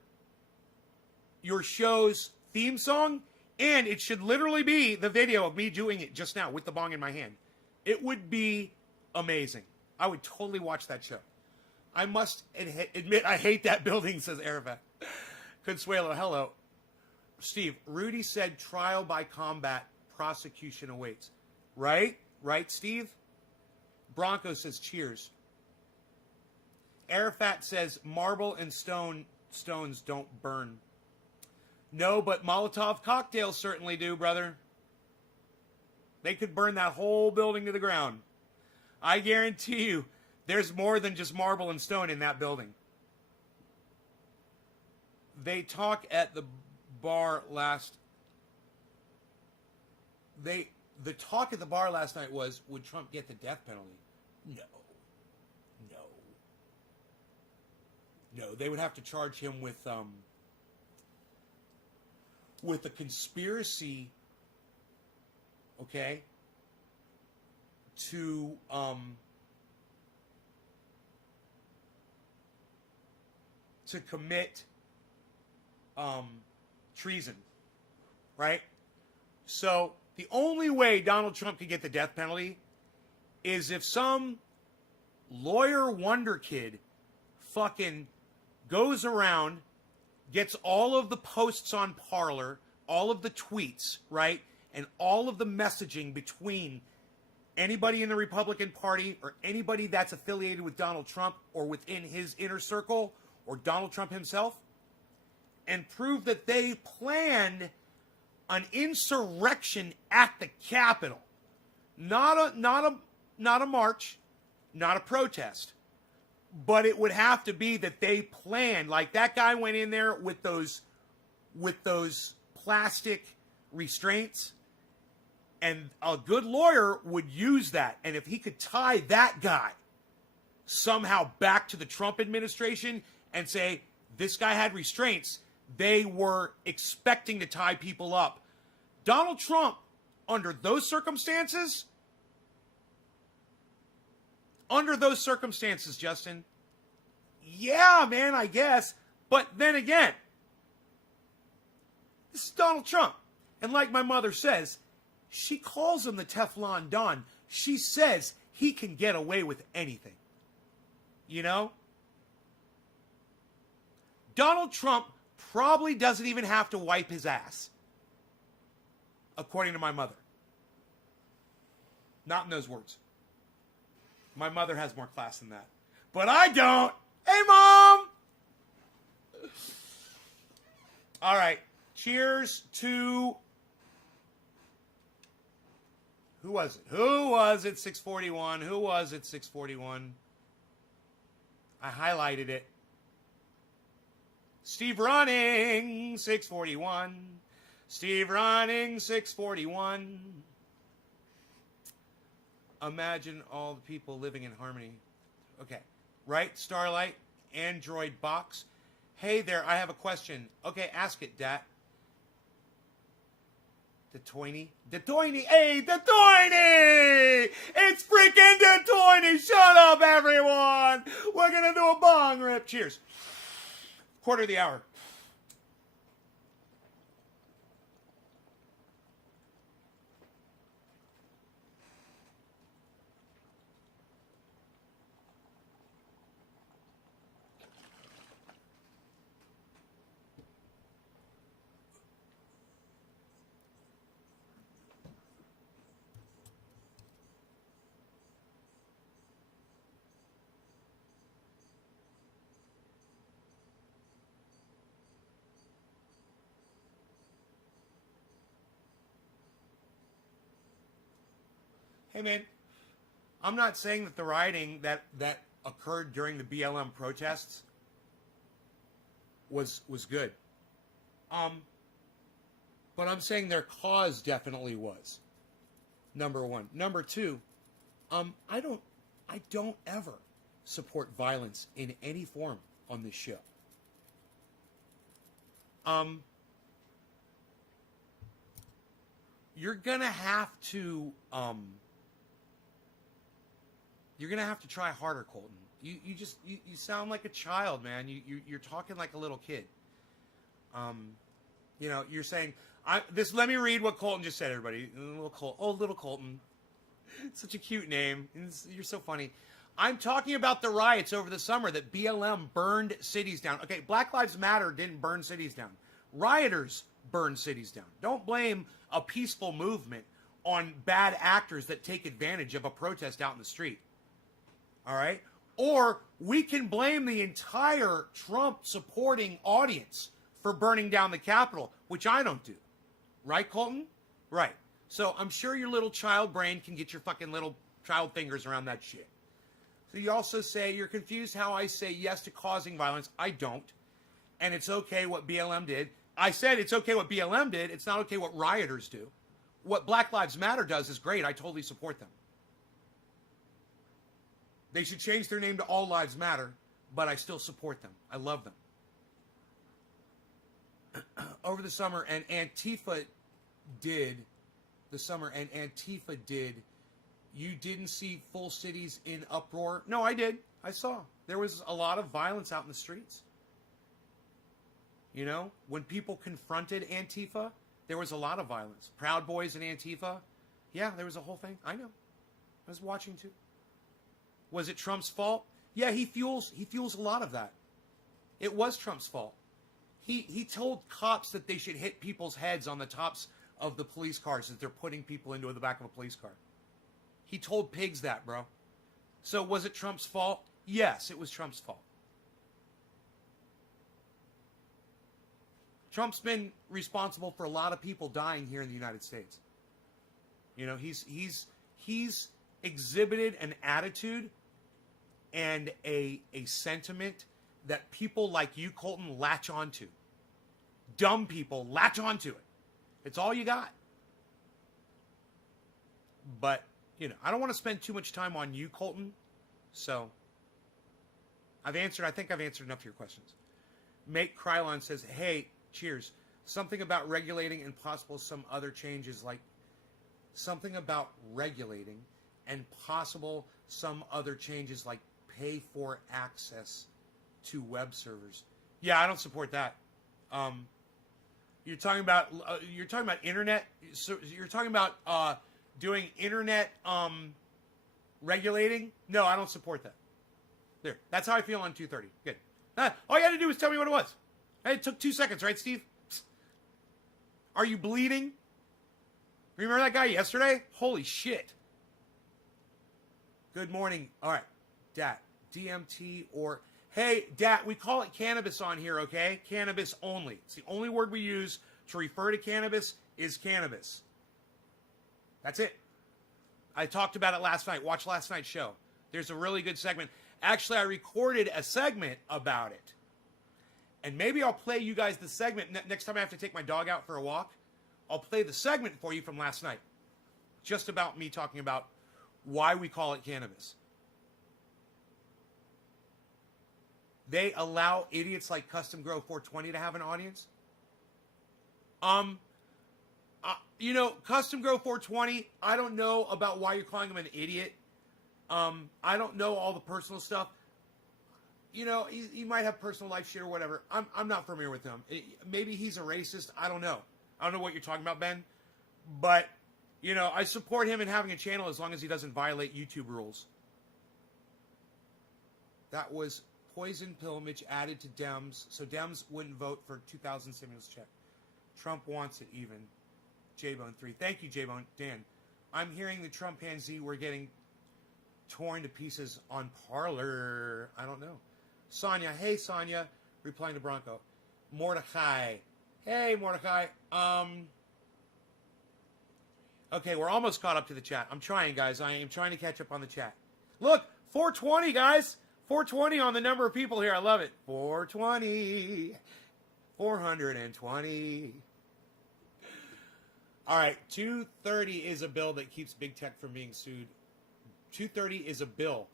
show's theme song. And it should literally be the video of me doing it just now with the bong in my hand. It would be amazing. I would totally watch that show. I must admit, I hate that building, says Arafat. Consuelo, hello. Steve, Rudy said trial by combat, prosecution awaits. Right? Right, Steve? Bronco says cheers. Arafat says marble and stones don't burn. No, but Molotov cocktails certainly do, brother. They could burn that whole building to the ground. I guarantee you, there's more than just marble and stone in that building. They talk at the bar last... The talk at the bar last night was, would Trump get the death penalty? No, they would have to charge him with a conspiracy, okay, to commit treason, right? So the only way Donald Trump could get the death penalty is if some lawyer wonder kid fucking goes around gets all of the posts on Parler, all of the tweets, right, and all of the messaging between anybody in the Republican Party or anybody that's affiliated with Donald Trump or within his inner circle or Donald Trump himself, and prove that they planned an insurrection at the Capitol. Not a march, not a protest. But it would have to be that they planned, like that guy went in there with those plastic restraints, and a good lawyer would use that. And if he could tie that guy somehow back to the Trump administration and say, this guy had restraints, they were expecting to tie people up. Donald Trump, under those circumstances, Justin, yeah, man, I guess. But then again, this is Donald Trump. And like my mother says, she calls him the Teflon Don. She says he can get away with anything. You know? Donald Trump probably doesn't even have to wipe his ass, according to my mother. Not in those words. My mother has more class than that. But I don't. Hey, Mom! All right. Cheers to... Who was it? 641? Who was it, 641? I highlighted it. Steve Running, 641. Steve Running, 641. Imagine all the people living in harmony. Okay. Right? Starlight, Android box. Hey there, I have a question. Okay, ask it, Dat. DeToiny? Hey, DeToiny! It's freaking DeToiny! Shut up, everyone! We're gonna do a bong rip. Cheers. Quarter of the hour. Hey, man, I'm not saying that the rioting that occurred during the BLM protests was good. But I'm saying their cause definitely was. Number one. Number two, I don't ever support violence in any form on this show. You're gonna have to try harder, Colton. You sound like a child, man. You're talking like a little kid. You're saying let me read what Colton just said, everybody. Little Colton. Such a cute name. You're so funny. I'm talking about the riots over the summer that BLM burned cities down. Okay, Black Lives Matter didn't burn cities down. Rioters burned cities down. Don't blame a peaceful movement on bad actors that take advantage of a protest out in the street. All right? Or we can blame the entire Trump-supporting audience for burning down the Capitol, which I don't do. Right, Colton? Right. So I'm sure your little child brain can get your fucking little child fingers around that shit. So you also say you're confused how I say yes to causing violence. I don't. And it's okay what BLM did. I said it's okay what BLM did. It's not okay what rioters do. What Black Lives Matter does is great. I totally support them. They should change their name to All Lives Matter, but I still support them. I love them. Over the summer, and Antifa did, you didn't see full cities in uproar? No, I did. I saw. There was a lot of violence out in the streets. You know, when people confronted Antifa, there was a lot of violence. Proud Boys and Antifa. Yeah, there was a whole thing. I know. I was watching too. Was it Trump's fault? Yeah, he fuels a lot of that. It was Trump's fault. He told cops that they should hit people's heads on the tops of the police cars that they're putting people into the back of a police car. He told pigs that, bro. So was it Trump's fault? Yes, it was Trump's fault. Trump's been responsible for a lot of people dying here in the United States. You know, he's exhibited an attitude and a sentiment that people like you, Colton, latch onto. Dumb people latch onto it. It's all you got. But, you know, I don't want to spend too much time on you, Colton. So, I think I've answered enough of your questions. Make Krylon says, hey, cheers. Something about regulating and possible some other changes, like something about regulating and possible some other changes, like pay for access to web servers. Yeah, I don't support that. You're talking about internet. So you're talking about doing internet regulating. No, I don't support that. There, that's how I feel on 230. Good. All you had to do was tell me what it was. It took 2 seconds, right, Steve? Are you bleeding? Remember that guy yesterday? Holy shit. Good morning. All right, Dat, DMT or... Hey, Dat, we call it cannabis on here, okay? Cannabis only. It's the only word we use to refer to cannabis is cannabis. That's it. I talked about it last night. Watch last night's show. There's a really good segment. Actually, I recorded a segment about it. And maybe I'll play you guys the segment next time I have to take my dog out for a walk. I'll play the segment for you from last night. Just about me talking about why we call it cannabis. They allow idiots like Custom Grow 420 to have an audience. You know, Custom Grow 420, I don't know about why you're calling him an idiot. I don't know all the personal stuff. You know, he might have personal life shit or whatever. I'm not familiar with him. Maybe he's a racist. I don't know. I don't know what you're talking about, Ben. But, you know, I support him in having a channel as long as he doesn't violate YouTube rules. That was poison pillamage added to Dems, so Dems wouldn't vote for 2000 stimulus check. Trump wants it even. J-Bone 3. Thank you, J-Bone. Dan, I'm hearing the Trump and Z were getting torn to pieces on Parler. I don't know. Sonia. Hey, Sonia. Replying to Bronco. Mordecai. Hey, Mordecai. Okay, we're almost caught up to the chat. I'm trying, guys. I am trying to catch up on the chat. Look, 420, guys. 420 on the number of people here. I love it. 420. 420. All right, 230 is a bill that keeps big tech from being sued. 230 is a bill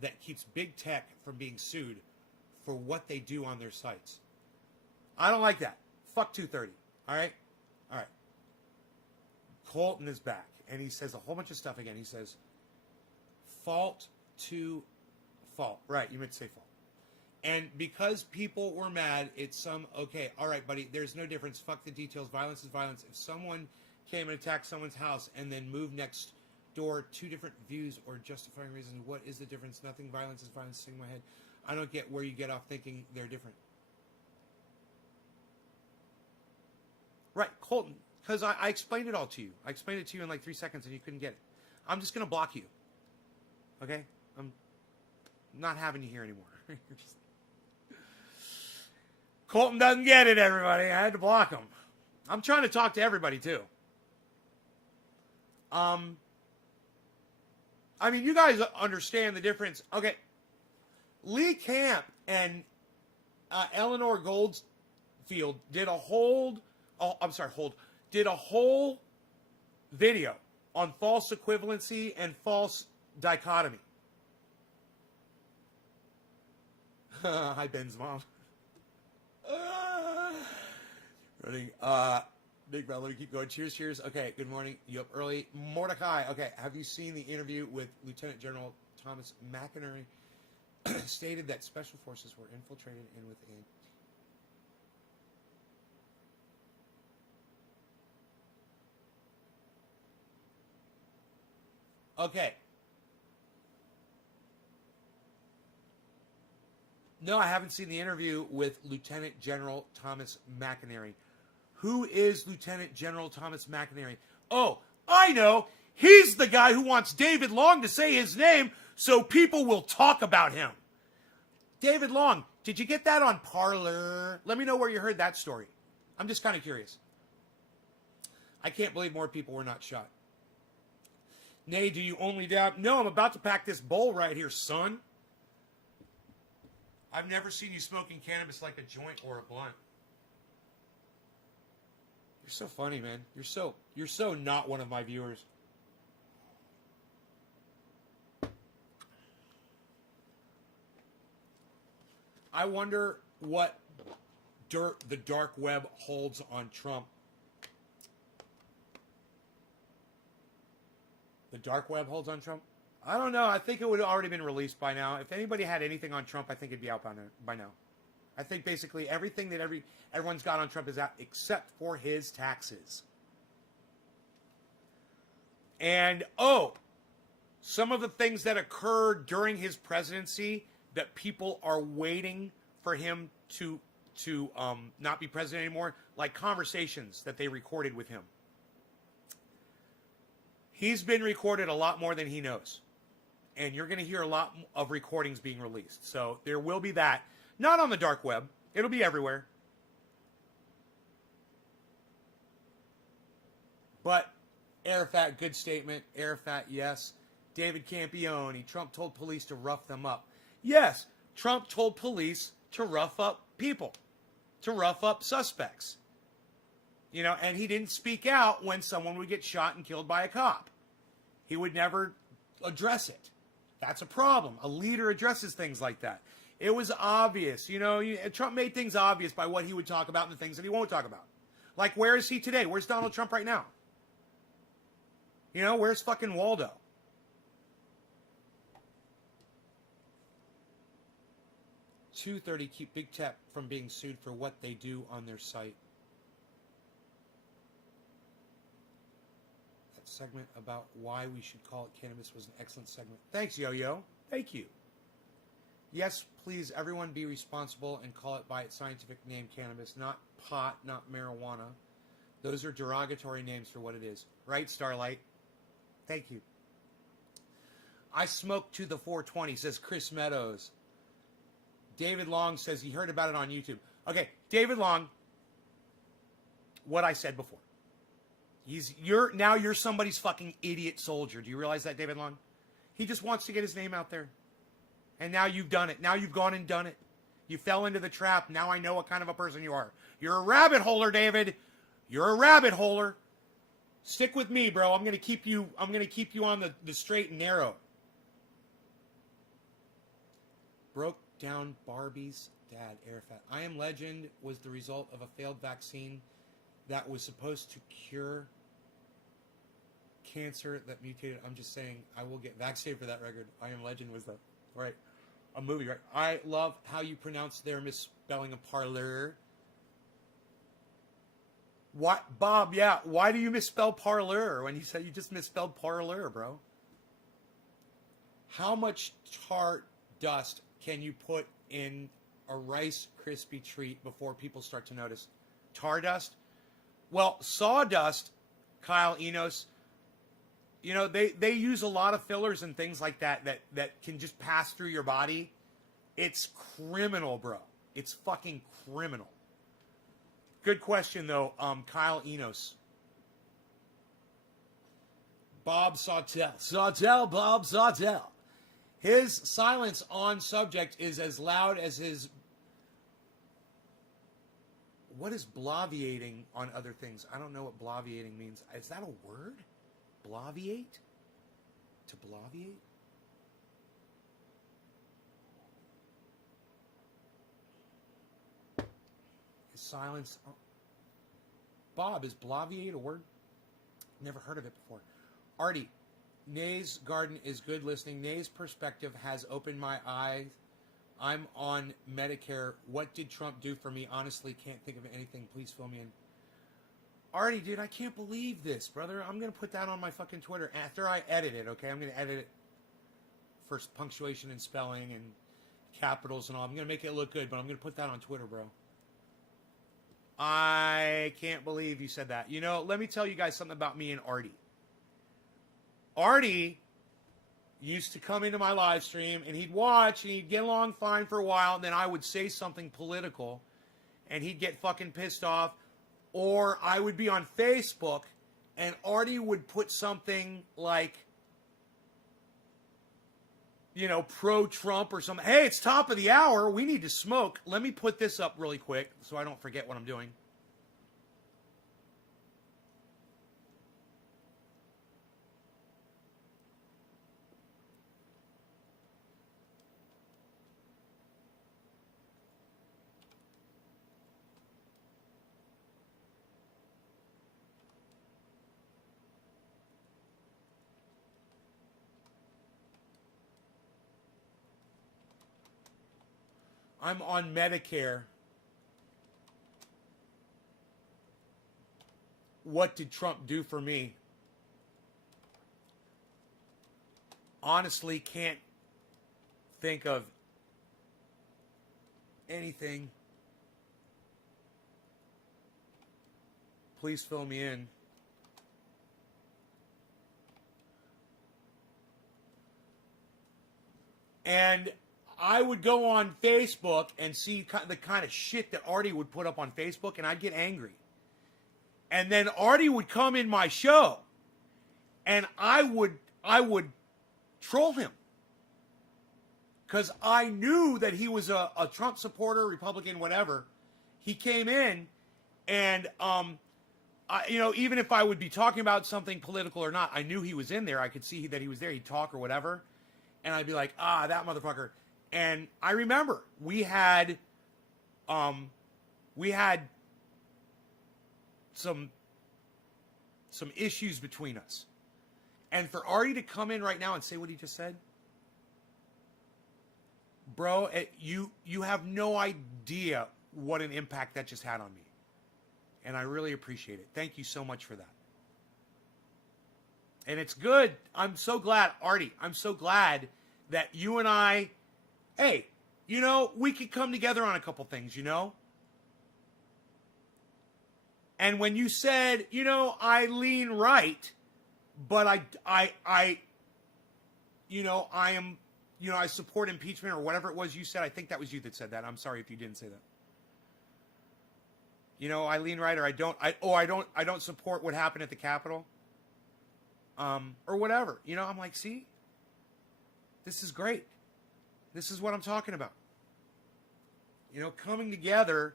that keeps big tech from being sued for what they do on their sites. I don't like that. Fuck 230. All right? All right. Colton is back, and he says a whole bunch of stuff again. He says, fault to fault. Right, you meant to say fault. And because people were mad, it's okay, all right, buddy, there's no difference. Fuck the details. Violence is violence. If someone came and attacked someone's house and then moved next door, two different views or justifying reasons, what is the difference? Nothing. Violence is violence. Sing my head. I don't get where you get off thinking they're different. Right, Colton, because I explained it all to you. I explained it to you in like 3 seconds and you couldn't get it. I'm just going to block you. Okay? I'm not having you here anymore. Colton doesn't get it, everybody. I had to block him. I'm trying to talk to everybody, too. I mean, you guys understand the difference. Okay. Lee Camp and Eleanor Goldfield did a whole video on false equivalency and false dichotomy. Hi, Ben's mom. Running. Big brother, let me keep going. Cheers, cheers. Okay, good morning. You up early? Mordecai. Okay, have you seen the interview with Lieutenant General Thomas McInerney? Stated that special forces were infiltrated in within. Okay. No, I haven't seen the interview with Lieutenant General Thomas McInerney. Who is Lieutenant General Thomas McInerney? Oh, I know. He's the guy who wants David Long to say his name so people will talk about him. David Long, did you get that on Parler? Let me know where you heard that story. I'm just kind of curious. I can't believe more people were not shot. Nay, do you only dab? No, I'm about to pack this bowl right here, son. I've never seen you smoking cannabis like a joint or a blunt. You're so funny, man. You're so not one of my viewers. I wonder what dirt the dark web holds on Trump. The dark web holds on Trump? I don't know. I think it would have already been released by now. If anybody had anything on Trump, I think it'd be out by now. I think basically everything that everyone's got on Trump is out except for his taxes. And, some of the things that occurred during his presidency that people are waiting for him to not be president anymore, like conversations that they recorded with him. He's been recorded a lot more than he knows. And you're going to hear a lot of recordings being released. So there will be that. Not on the dark web. It'll be everywhere. But Arafat, good statement. Arafat, yes. David Campione, Trump told police to rough them up. Yes, Trump told police to rough up people, to rough up suspects. You know, and he didn't speak out when someone would get shot and killed by a cop. He would never address it. That's a problem. A leader addresses things like that. It was obvious. You know, Trump made things obvious by what he would talk about and the things that he won't talk about. Like, where is he today? Where's Donald Trump right now? You know, where's fucking Waldo? $230 keep Big Tech from being sued for what they do on their site. That segment about why we should call it cannabis was an excellent segment. Thanks, Yo-Yo. Thank you. Yes, please, everyone be responsible and call it by its scientific name, cannabis, not pot, not marijuana. Those are derogatory names for what it is. Right, Starlight? Thank you. I smoked to the 420, says Chris Meadows. David Long says he heard about it on YouTube. Okay, David Long, what I said before. You're somebody's fucking idiot soldier. Do you realize that, David Long? He just wants to get his name out there. And now you've done it. Now you've gone and done it. You fell into the trap. Now I know what kind of a person you are. You're a rabbit holer, David. You're a rabbit holer. Stick with me, bro. I'm gonna keep you on the straight and narrow. Broke down Barbie's dad, Arafat. I Am Legend was the result of a failed vaccine that was supposed to cure cancer that mutated. I'm just saying, I will get vaccinated for that record. I Am Legend was a movie, right? I love how you pronounce their misspelling of parlor. What, Bob? Yeah, why do you misspell parlor when you said you just misspelled parlor, bro? How much tar dust can you put in a Rice Krispie treat before people start to notice? Tar dust? Well, sawdust, Kyle Enos, you know, they use a lot of fillers and things like that can just pass through your body. It's criminal, bro. It's fucking criminal. Good question, though, Kyle Enos. Bob Sawtell, Bob Sawtell. His silence on subject is as loud as his... What is bloviating on other things? I don't know what bloviating means. Is that a word? Bloviate? To bloviate? His silence... Bob, is bloviate a word? Never heard of it before. Artie, Nay's garden is good listening. Nay's perspective has opened my eyes. I'm on Medicare. What did Trump do for me? Honestly, can't think of anything. Please fill me in. Artie, dude, I can't believe this, brother. I'm going to put that on my fucking Twitter after I edit it, okay? I'm going to edit it for punctuation and spelling capitals and all. I'm going to make it look good, but I'm going to put that on Twitter, bro. I can't believe you said that. You know, let me tell you guys something about me and Artie. Artie used to come into my live stream, and he'd watch, and he'd get along fine for a while, and then I would say something political, and he'd get fucking pissed off. Or I would be on Facebook, and Artie would put something like, you know, pro-Trump or something. Hey, it's top of the hour. We need to smoke. Let me put this up really quick so I don't forget what I'm doing. I'm on Medicare. What did Trump do for me? Honestly, can't think of anything. Please fill me in. And I would go on Facebook and see the kind of shit that Artie would put up on Facebook, and I'd get angry. And then Artie would come in my show, and I would troll him. Because I knew that he was a Trump supporter, Republican, whatever. He came in, and, you know, even if I would be talking about something political or not, I knew he was in there. I could see that he was there. He'd talk or whatever. And I'd be like, that motherfucker. And I remember we had some issues between us. And for Artie to come in right now and say what he just said, bro, you have no idea what an impact that just had on me. And I really appreciate it. Thank you so much for that. And it's good. I'm so glad, Artie, I'm so glad that you and I, hey, you know, we could come together on a couple things, you know? And when you said, you know, I lean right, but I you know, I am, you know, I support impeachment or whatever it was you said. I think that was you that said that. I'm sorry if you didn't say that. You know, I lean right, or I don't support what happened at the Capitol. Or whatever. You know, I'm like, see? This is great. This is what I'm talking about. You know, coming together.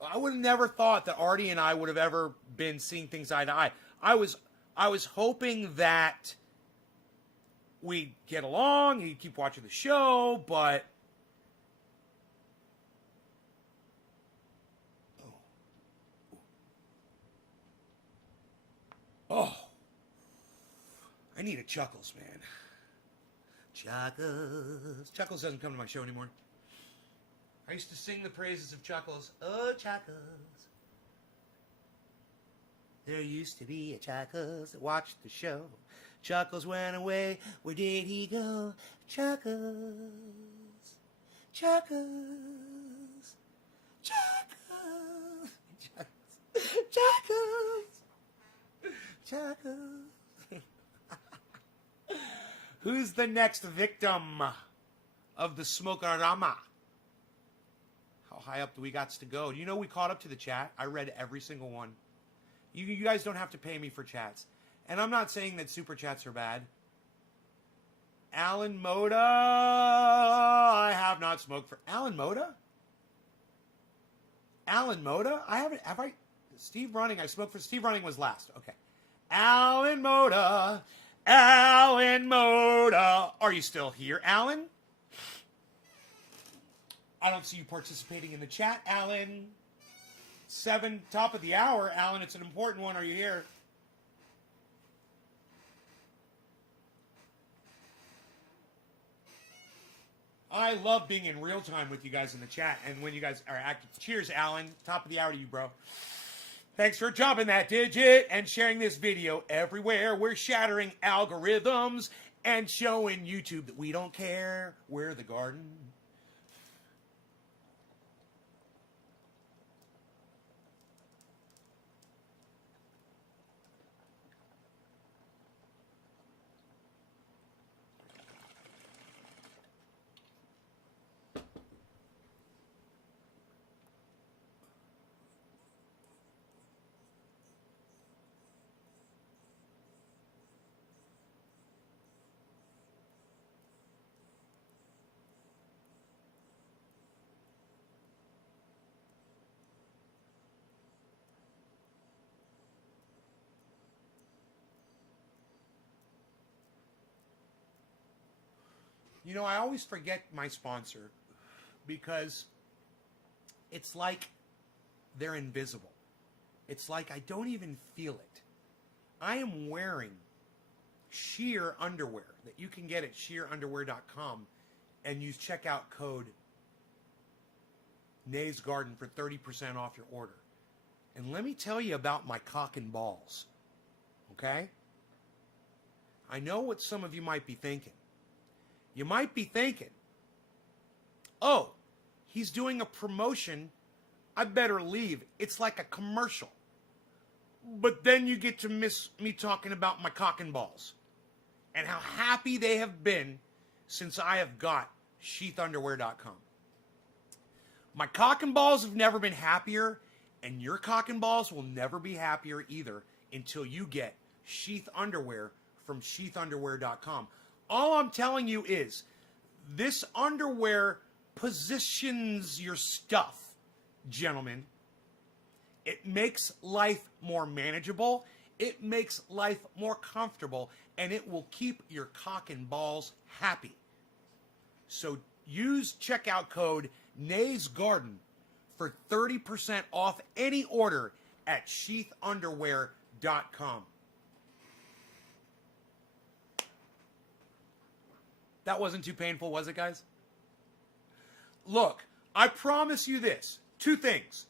I would have never thought that Artie and I would have ever been seeing things eye to eye. I was hoping that we'd get along, he'd keep watching the show, but oh, I need a Chuckles, man. Chuckles. Chuckles doesn't come to my show anymore. I used to sing the praises of Chuckles. Oh, Chuckles. There used to be a Chuckles that watched the show. Chuckles went away. Where did he go? Chuckles. Chuckles. Chuckles. Chuckles. Chuckles. Who's the next victim of the Smoke-a-rama? How high up do we got to go? You know, we caught up to the chat. I read every single one. You guys don't have to pay me for chats. And I'm not saying that super chats are bad. Alan Moda. I have not smoked for Alan Moda. Alan Moda? Have I? Steve Running. I smoked for Steve Running was last. Okay. Alan Moda. Alan Moda. Are you still here, Alan? I don't see you participating in the chat, Alan. 7, top of the hour, Alan. It's an important one. Are you here? I love being in real time with you guys in the chat and when you guys are active. Cheers, Alan. Top of the hour to you, bro. Thanks for dropping that digit and sharing this video everywhere. We're shattering algorithms and showing YouTube that we don't care. We're the garden. You know, I always forget my sponsor because it's like they're invisible. It's like I don't even feel it. I am wearing sheer underwear that you can get at sheerunderwear.com and use checkout code Nays Garden for 30% off your order. And let me tell you about my cock and balls. Okay? I know what some of you might be thinking. You might be thinking, oh, he's doing a promotion. I better leave. It's like a commercial. But then you get to miss me talking about my cock and balls and how happy they have been since I have got sheathunderwear.com. My cock and balls have never been happier, and your cock and balls will never be happier either until you get Sheath Underwear from sheathunderwear.com. All I'm telling you is this underwear positions your stuff, gentlemen. It makes life more manageable. It makes life more comfortable, and it will keep your cock and balls happy. So use checkout code Nays Garden for 30% off any order at sheathunderwear.com. That wasn't too painful, was it, guys? Look, I promise you this. 2 things.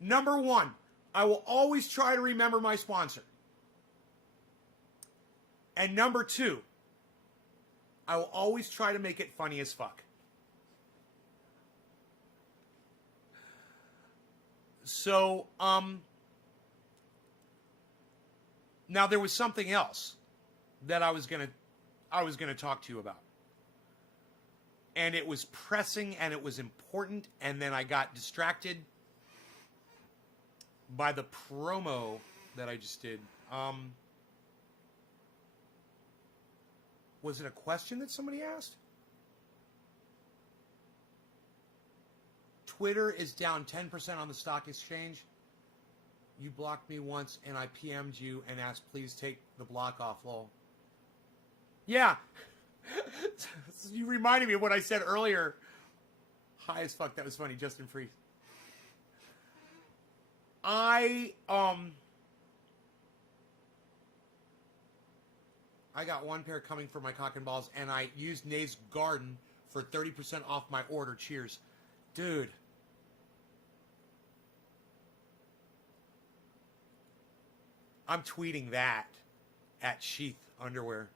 Number 1, I will always try to remember my sponsor. And number 2, I will always try to make it funny as fuck. So, now there was something else that I was gonna talk to you about. And it was pressing and it was important, and then I got distracted by the promo that I just did. Was it a question that somebody asked? Twitter is down 10% on the stock exchange. You blocked me once and I PM'd you and asked, please take the block off, lol. Yeah. You reminded me of what I said earlier. High as fuck. That was funny. Justin Freeze. I got one pair coming for my cock and balls, and I used Nays Garden for 30% off my order. Cheers. Dude. I'm tweeting that at Sheath Underwear.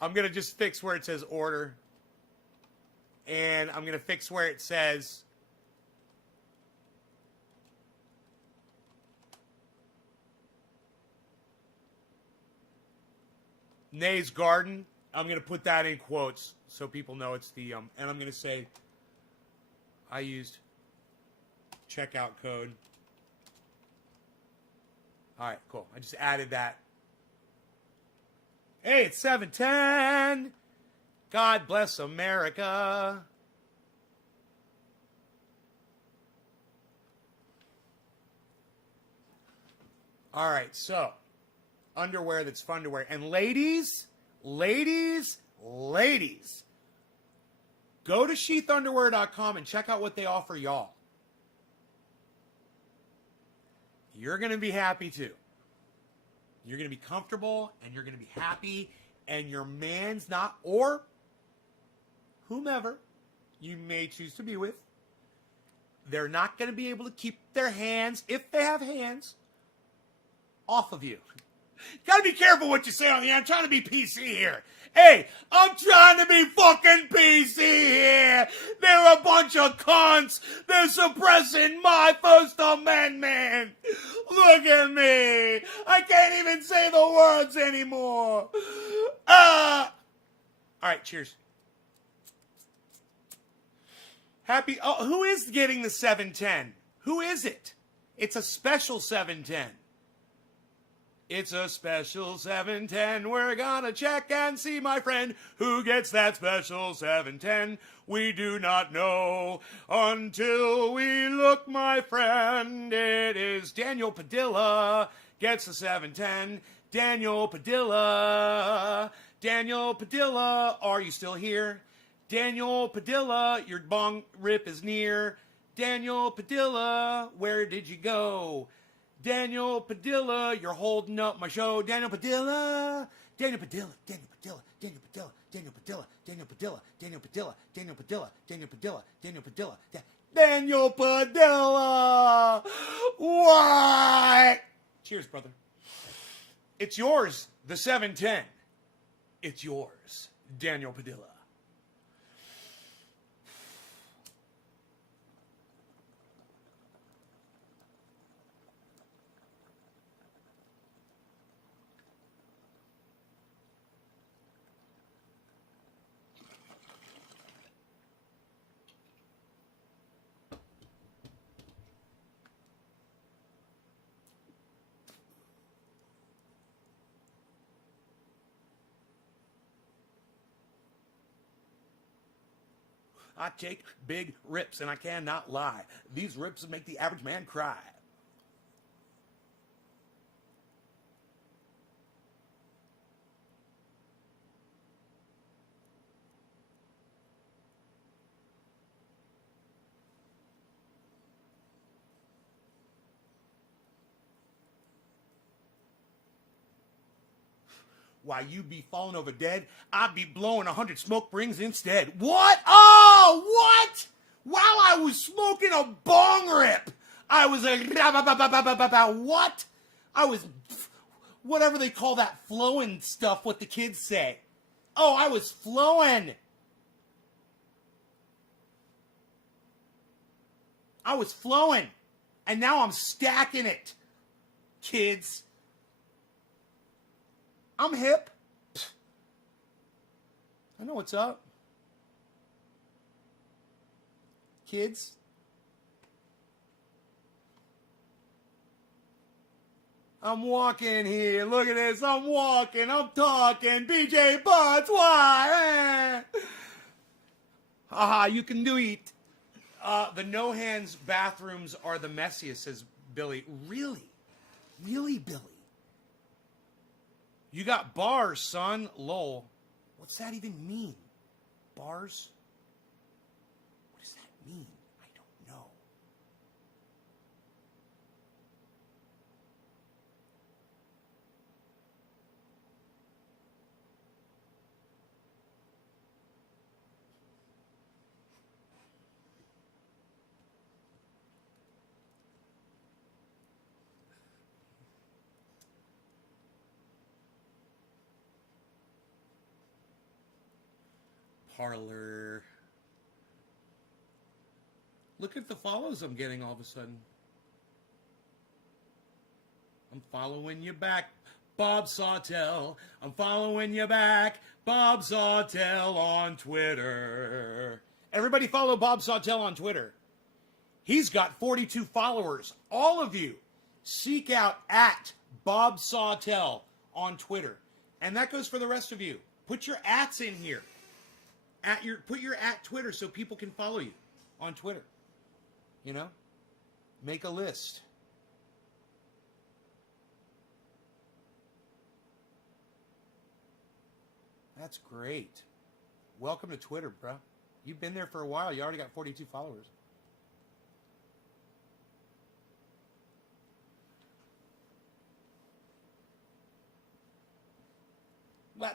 I'm going to just fix where it says order. And I'm going to fix where it says Nays Garden. I'm going to put that in quotes so people know it's the, and I'm going to say I used checkout code. All right, cool. I just added that. Hey, it's 7:10. God bless America. All right, so underwear that's fun to wear. And ladies, go to sheathunderwear.com and check out what they offer y'all. You're going to be happy too. You're going to be comfortable and you're going to be happy, and your man's not, or whomever you may choose to be with, they're not going to be able to keep their hands, if they have hands, off of you. You got to be careful what you say on the air. I'm trying to be PC here. Hey, I'm trying to be fucking PC here. They're a bunch of cunts. They're suppressing my First Amendment. Look at me. I can't even say the words anymore. All right, cheers. Happy. Oh, who is getting the 710? Who is it? It's a special 710. It's a special 710. We're gonna check and see, my friend, who gets that special 710. We do not know until we look, my friend. It is Daniel Padilla gets the 710. Daniel Padilla. Daniel Padilla, are you still here? Daniel Padilla, your bong rip is near. Daniel Padilla, where did you go? Daniel Padilla, you're holding up my show. Daniel Padilla, Daniel Padilla, Daniel Padilla, Daniel Padilla, Daniel Padilla, Daniel Padilla, Daniel Padilla, Daniel Padilla, Daniel Padilla, Daniel Padilla, Daniel Padilla. What? Cheers, brother. It's yours, the 710. It's yours, Daniel Padilla. I take big rips, and I cannot lie. These rips make the average man cry. Why you be falling over dead, I'd be blowing 100 smoke rings instead. What? Oh, what? While I was smoking a bong rip, I was a what? I was whatever they call that flowing stuff, what the kids say. Oh, I was flowing. I was flowing. And now I'm stacking it. Kids. I'm hip. I know what's up. Kids. I'm walking here. Look at this. I'm walking. I'm talking. BJ Butts. Why? Haha, you can do it. The no hands bathrooms are the messiest, says Billy. Really? Really, Billy? You got bars, son. Lol. What's that even mean? Bars? What does that mean? I don't know. Parlor. Look at the follows I'm getting all of a sudden. I'm following you back, Bob Sawtell. I'm following you back, Bob Sawtell on Twitter. Everybody follow Bob Sawtell on Twitter. He's got 42 followers. All of you, seek out at Bob Sawtell on Twitter. And that goes for the rest of you. Put your ats in here. Put your at Twitter so people can follow you on Twitter. You know? Make a list. That's great. Welcome to Twitter, bro. You've been there for a while. You already got 42 followers.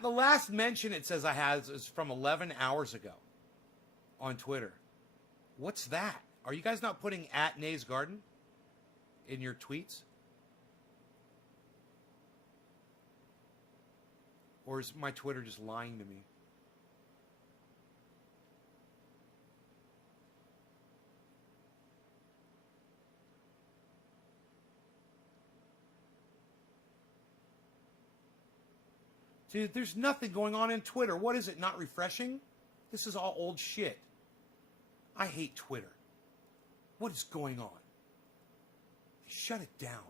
The last mention it says I had is from 11 hours ago on Twitter. What's that? Are you guys not putting at Nay's Garden in your tweets? Or is my Twitter just lying to me? Dude, there's nothing going on in Twitter. What is it, not refreshing? This is all old shit. I hate Twitter. What is going on? Shut it down.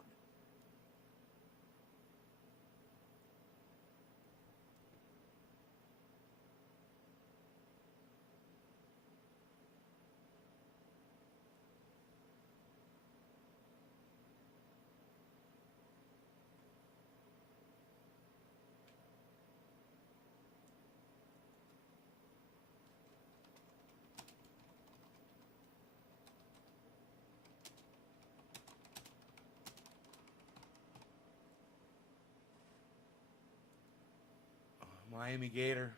Miami Gator.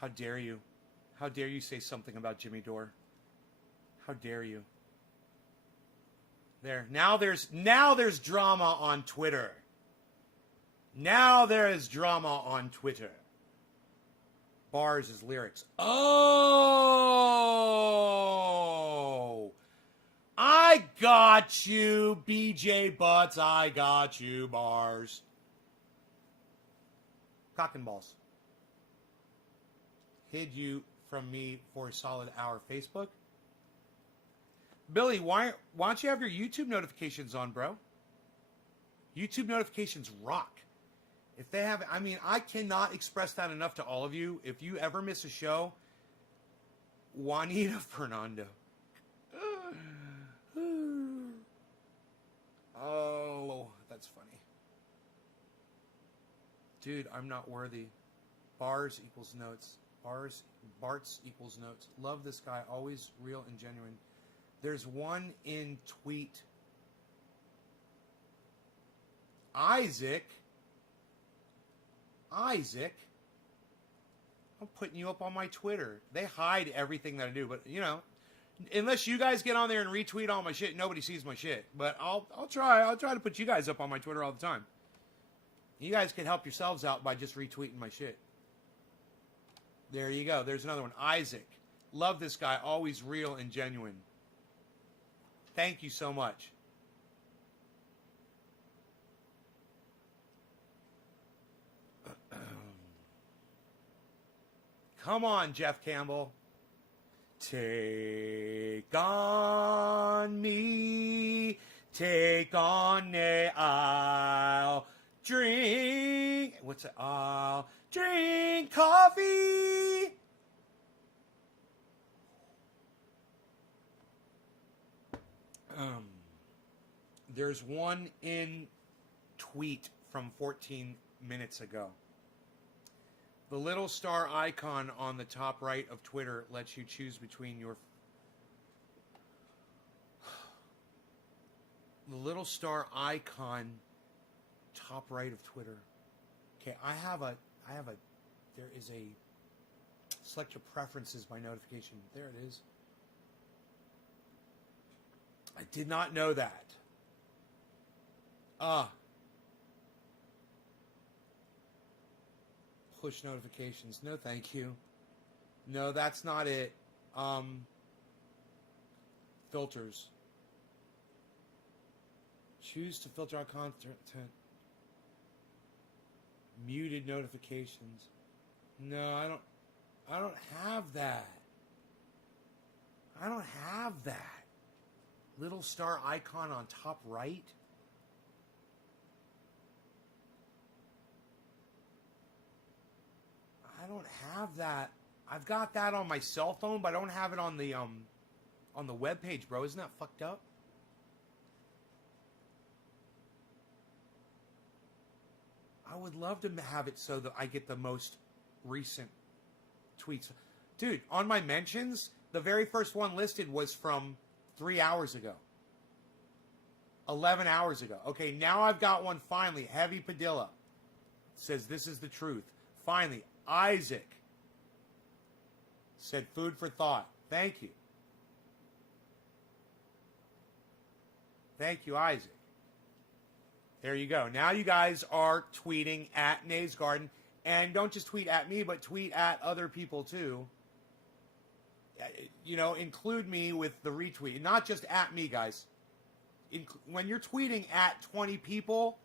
How dare you? How dare you say something about Jimmy Dore? How dare you? There. Now there's drama on Twitter. Now there is drama on Twitter. Bars is lyrics. Oh! I got you, BJ Butts. I got you, Bars. Cock and balls. Hid you from me for a solid hour. Facebook? Billy, why don't you have your YouTube notifications on, bro? YouTube notifications rock. If they have, I mean, I cannot express that enough to all of you. If you ever miss a show, Juanita Fernando. Oh, that's funny. Dude, I'm not worthy. Bars equals notes. Barts equals notes. Love this guy. Always real and genuine. There's one in tweet. Isaac. I'm putting you up on my Twitter. They hide everything that I do, but you know, unless you guys get on there and retweet all my shit, nobody sees my shit. But I'll try to put you guys up on my Twitter all the time. You guys can help yourselves out by just retweeting my shit. There you go. There's another one. Isaac. Love this guy. Always real and genuine. Thank you so much. Come on, Jeff Campbell. Take on me. Take on me. I'll drink. What's it? I'll drink coffee. There's one in tweet from 14 minutes ago. The little star icon on the top right of Twitter lets you choose between your... The little star icon, top right of Twitter. Okay, there is a select your preferences by notification. There it is. I did not know that. Push notifications. No, thank you. No, that's not it. Filters. Choose to filter out content. Muted notifications. No, I don't have that. I don't have that. Little star icon on top right. I don't have that. I've got that on my cell phone, but I don't have it on the web page, bro. Isn't that fucked up? I would love to have it so that I get the most recent tweets. Dude, on my mentions, the very first one listed was from 3 hours ago. 11 hours ago. Okay, now I've got one finally. Heavy Padilla says this is the truth. Finally, Isaac said food for thought. Thank you. Thank you, Isaac. There you go. Now you guys are tweeting at Nays Garden. And don't just tweet at me, but tweet at other people too. You know, include me with the retweet. Not just at me, guys. When you're tweeting at 20 people,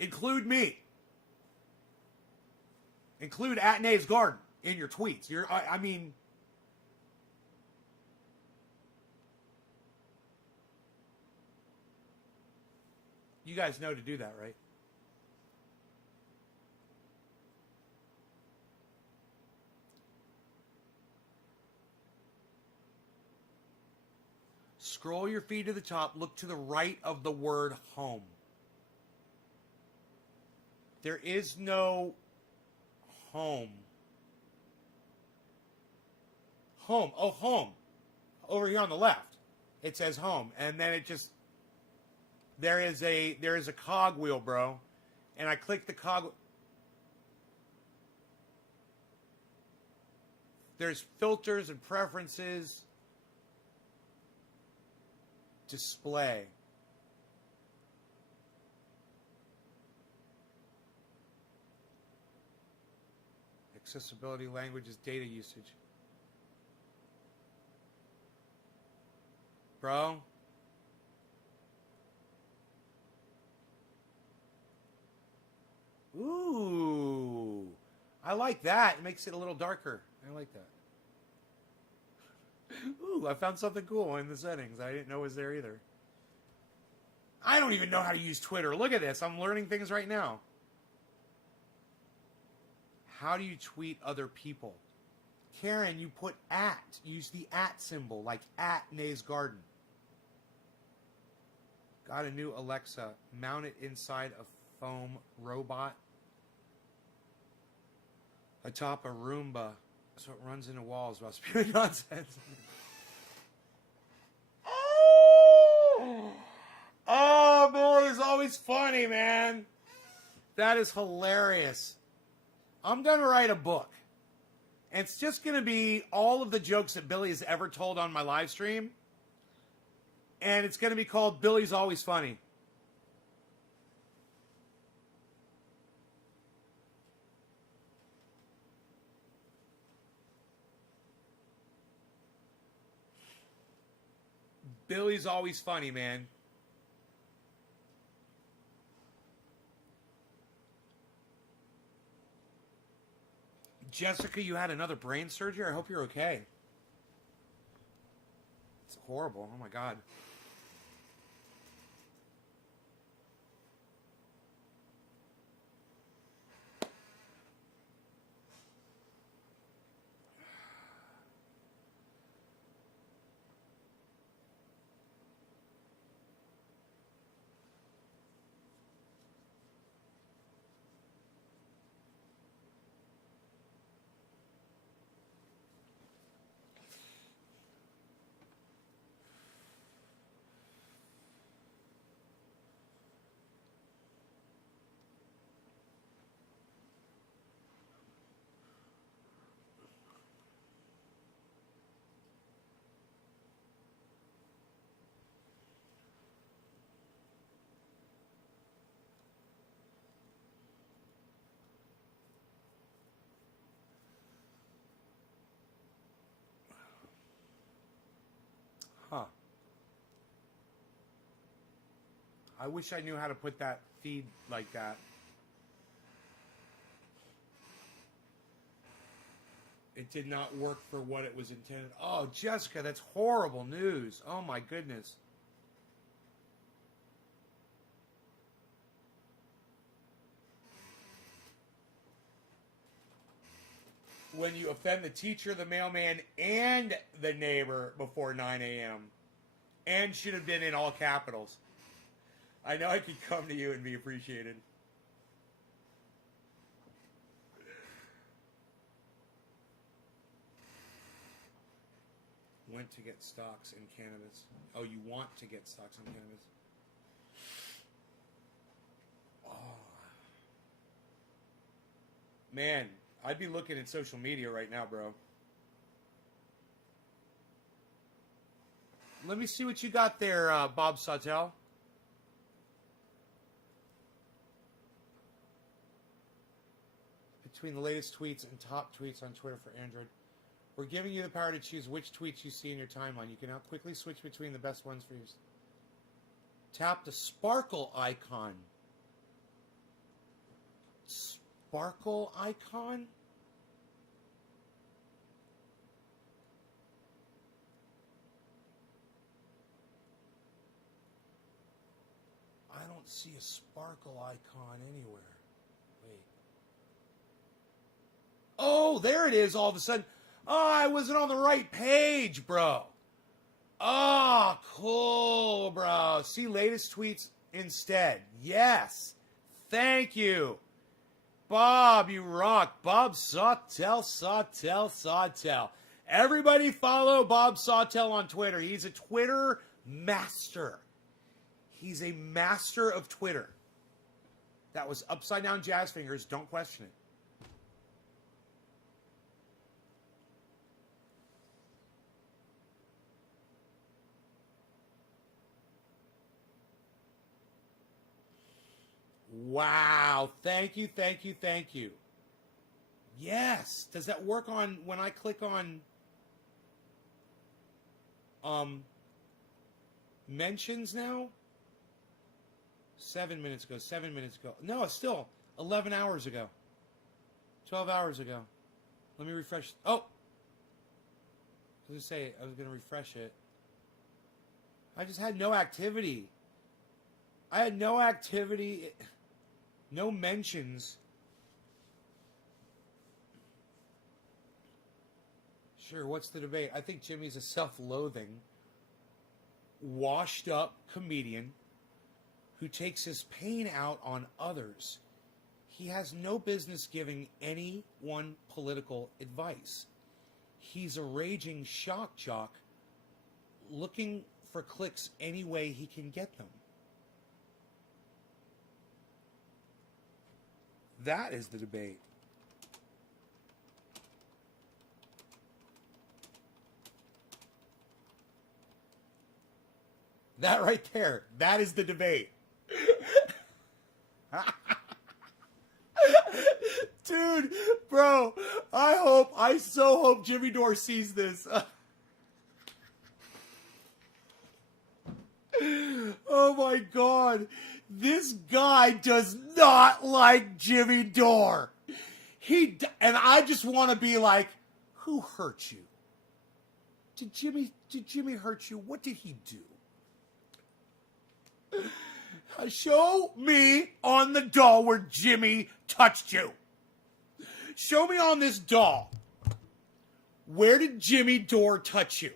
include me. Include at Nays Garden in your tweets. I mean, you guys know to do that, right? Scroll your feed to the top. Look to the right of the word home. There is no home. Home. Oh, home. Over here on the left. It says home. And then it just... there is a cogwheel, bro. And I click the cog. There's filters and preferences. Display. Accessibility, languages, data usage. Bro. Ooh. I like that. It makes it a little darker. I like that. Ooh, I found something cool in the settings I didn't know was there either. I don't even know how to use Twitter. Look at this. I'm learning things right now. How do you tweet other people? Karen, you put at. Use the at symbol, like at Nay's Garden. Got a new Alexa. Mount it inside a foam robot. Atop a Roomba. So it runs into walls while spewing nonsense. Oh, Billy's always funny, man. That is hilarious. I'm going to write a book. And it's just going to be all of the jokes that Billy has ever told on my live stream. And it's going to be called Billy's Always Funny. Billy's Always Funny, man. Jessica, you had another brain surgery? I hope you're okay. It's horrible. Oh, my God. Huh. I wish I knew how to put that feed like that. It did not work for what it was intended. Oh, Jessica, that's horrible news. Oh, my goodness. When you offend the teacher, the mailman, and the neighbor before 9 a.m. And should have been in all capitals. I know I could come to you and be appreciated. Went to get stocks in cannabis. Oh, you want to get stocks in cannabis. Oh. Man, I'd be looking at social media right now, bro. Let me see what you got there, Bob Sawtell. Between the latest tweets and top tweets on Twitter for Android. We're giving you the power to choose which tweets you see in your timeline. You can now quickly switch between the best ones for you. Tap the sparkle icon. Sparkle icon? I don't see a sparkle icon anywhere. Wait. Oh, there it is all of a sudden. Oh, I wasn't on the right page, bro. Oh, cool, bro. See latest tweets instead. Yes. Thank you. Bob, you rock. Bob Sawtell. Everybody follow Bob Sawtell on Twitter. He's a Twitter master. He's a master of Twitter. That was upside down jazz fingers. Don't question it. Wow. Thank you, thank you, thank you. Yes. Does that work on when I click on mentions now? 7 minutes ago, 7 minutes ago. No, it's still 11 hours ago. 12 hours ago. Let me refresh. Oh! I was going to say, I was going to refresh it. I just had no activity. I had no activity. No mentions. Sure, what's the debate? I think Jimmy's a self-loathing, washed-up comedian who takes his pain out on others. He has no business giving anyone political advice. He's a raging shock jock looking for clicks any way he can get them. That is the debate. That right there, that is the debate. Dude, bro, I so hope Jimmy Dore sees this. Oh my God. This guy does not like Jimmy Dore. And I just want to be like, who hurt you? Did Jimmy hurt you? What did he do? Show me on the doll where Jimmy touched you. Show me on this doll. Where did Jimmy Dore touch you?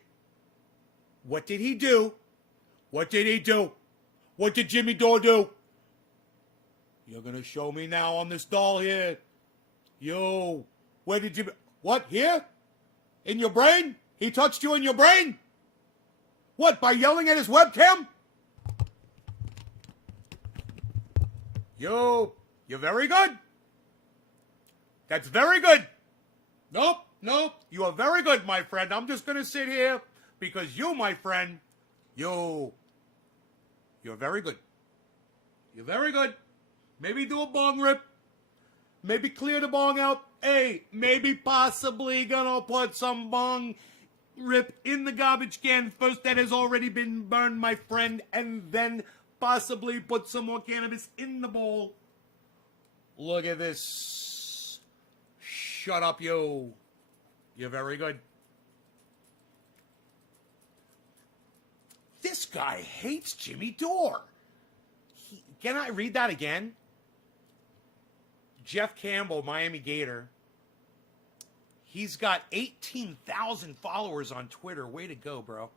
What did he do? What did he do? What did Jimmy Dore do? You're going to show me now on this doll here. Yo, where did Jimmy... What, here? In your brain? He touched you in your brain? What, by yelling at his webcam? Yo, you're very good. That's very good. Nope. You are very good, my friend. I'm just going to sit here because you, my friend, you're very good. You're very good. Maybe do a bong rip. Maybe clear the bong out. Hey, maybe possibly gonna put some bong rip in the garbage can first that has already been burned, my friend, and then possibly put some more cannabis in the bowl. Look at this. Shut up, yo. You're very good. This guy hates Jimmy Dore. Can I read that again? Jeff Campbell, Miami Gator. He's got 18,000 followers on Twitter. Way to go, bro.